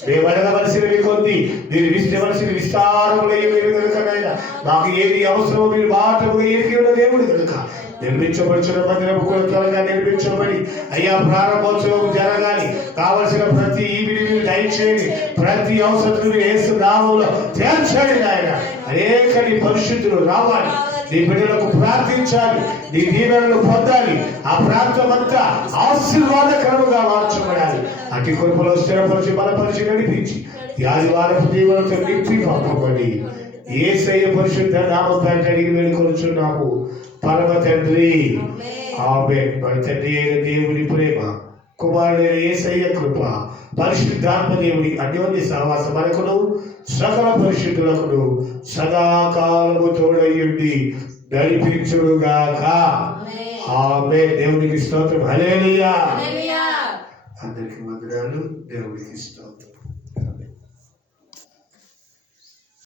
మేము అడగవలసినవి కొద్ది మీరు విస్తవలసిన విస్తారములయ్యేవి కనుక నాయన మాకు ఏది అవసరమో మీరు బాటముగా ఎరిగి ఉన్న దేవుడు కనుక నిర్మించబడుచున్న మందిరము కూడా త్వరగా నిర్మించబడి అయ్యా ప్రారంభోత్సవం జరగాలి. కావలసిన ప్రతి ఈవిని మీరు దయచేయండి. ప్రతి అవసరం యేసు నామములో తీర్చండి నాయన. అనేక నీ పరిశుద్ధులు రావాలి, నీ బిడ్డలకు ప్రార్థించాలి, నీ దీవెనలు పొందాలి. ఆ ప్రాంతం అంతా ఆశీర్వాదకరముగా మార్చబడాలి. అటు కృపలో స్థిరపరిచి బలపరిచి నడిపించి ఈ ఆదివారపు దీవెనలతో నింపి పంపబడి యేసయ్య పరిశుద్ధ నామం పేరిట అడిగి వేడుకొనుచున్నాము పరమ తండ్రి, ఆమేన్. మన తండ్రి అయిన దేవుని ప్రేమ, కుమారుడైన యేసయ్య కృప, పరిశుద్ధాత్మ దేవుని అన్యోన్య సహవాసం మనకును సకల పరిశుద్ధులకును సదాకాలము తోడయ్యుండి నడిపించుడుగాక. ఆమేన్. దేవునికి స్తోత్రం. హల్లెలూయా. అందరికి వందనాలు. దేవునికి స్తోత్రం.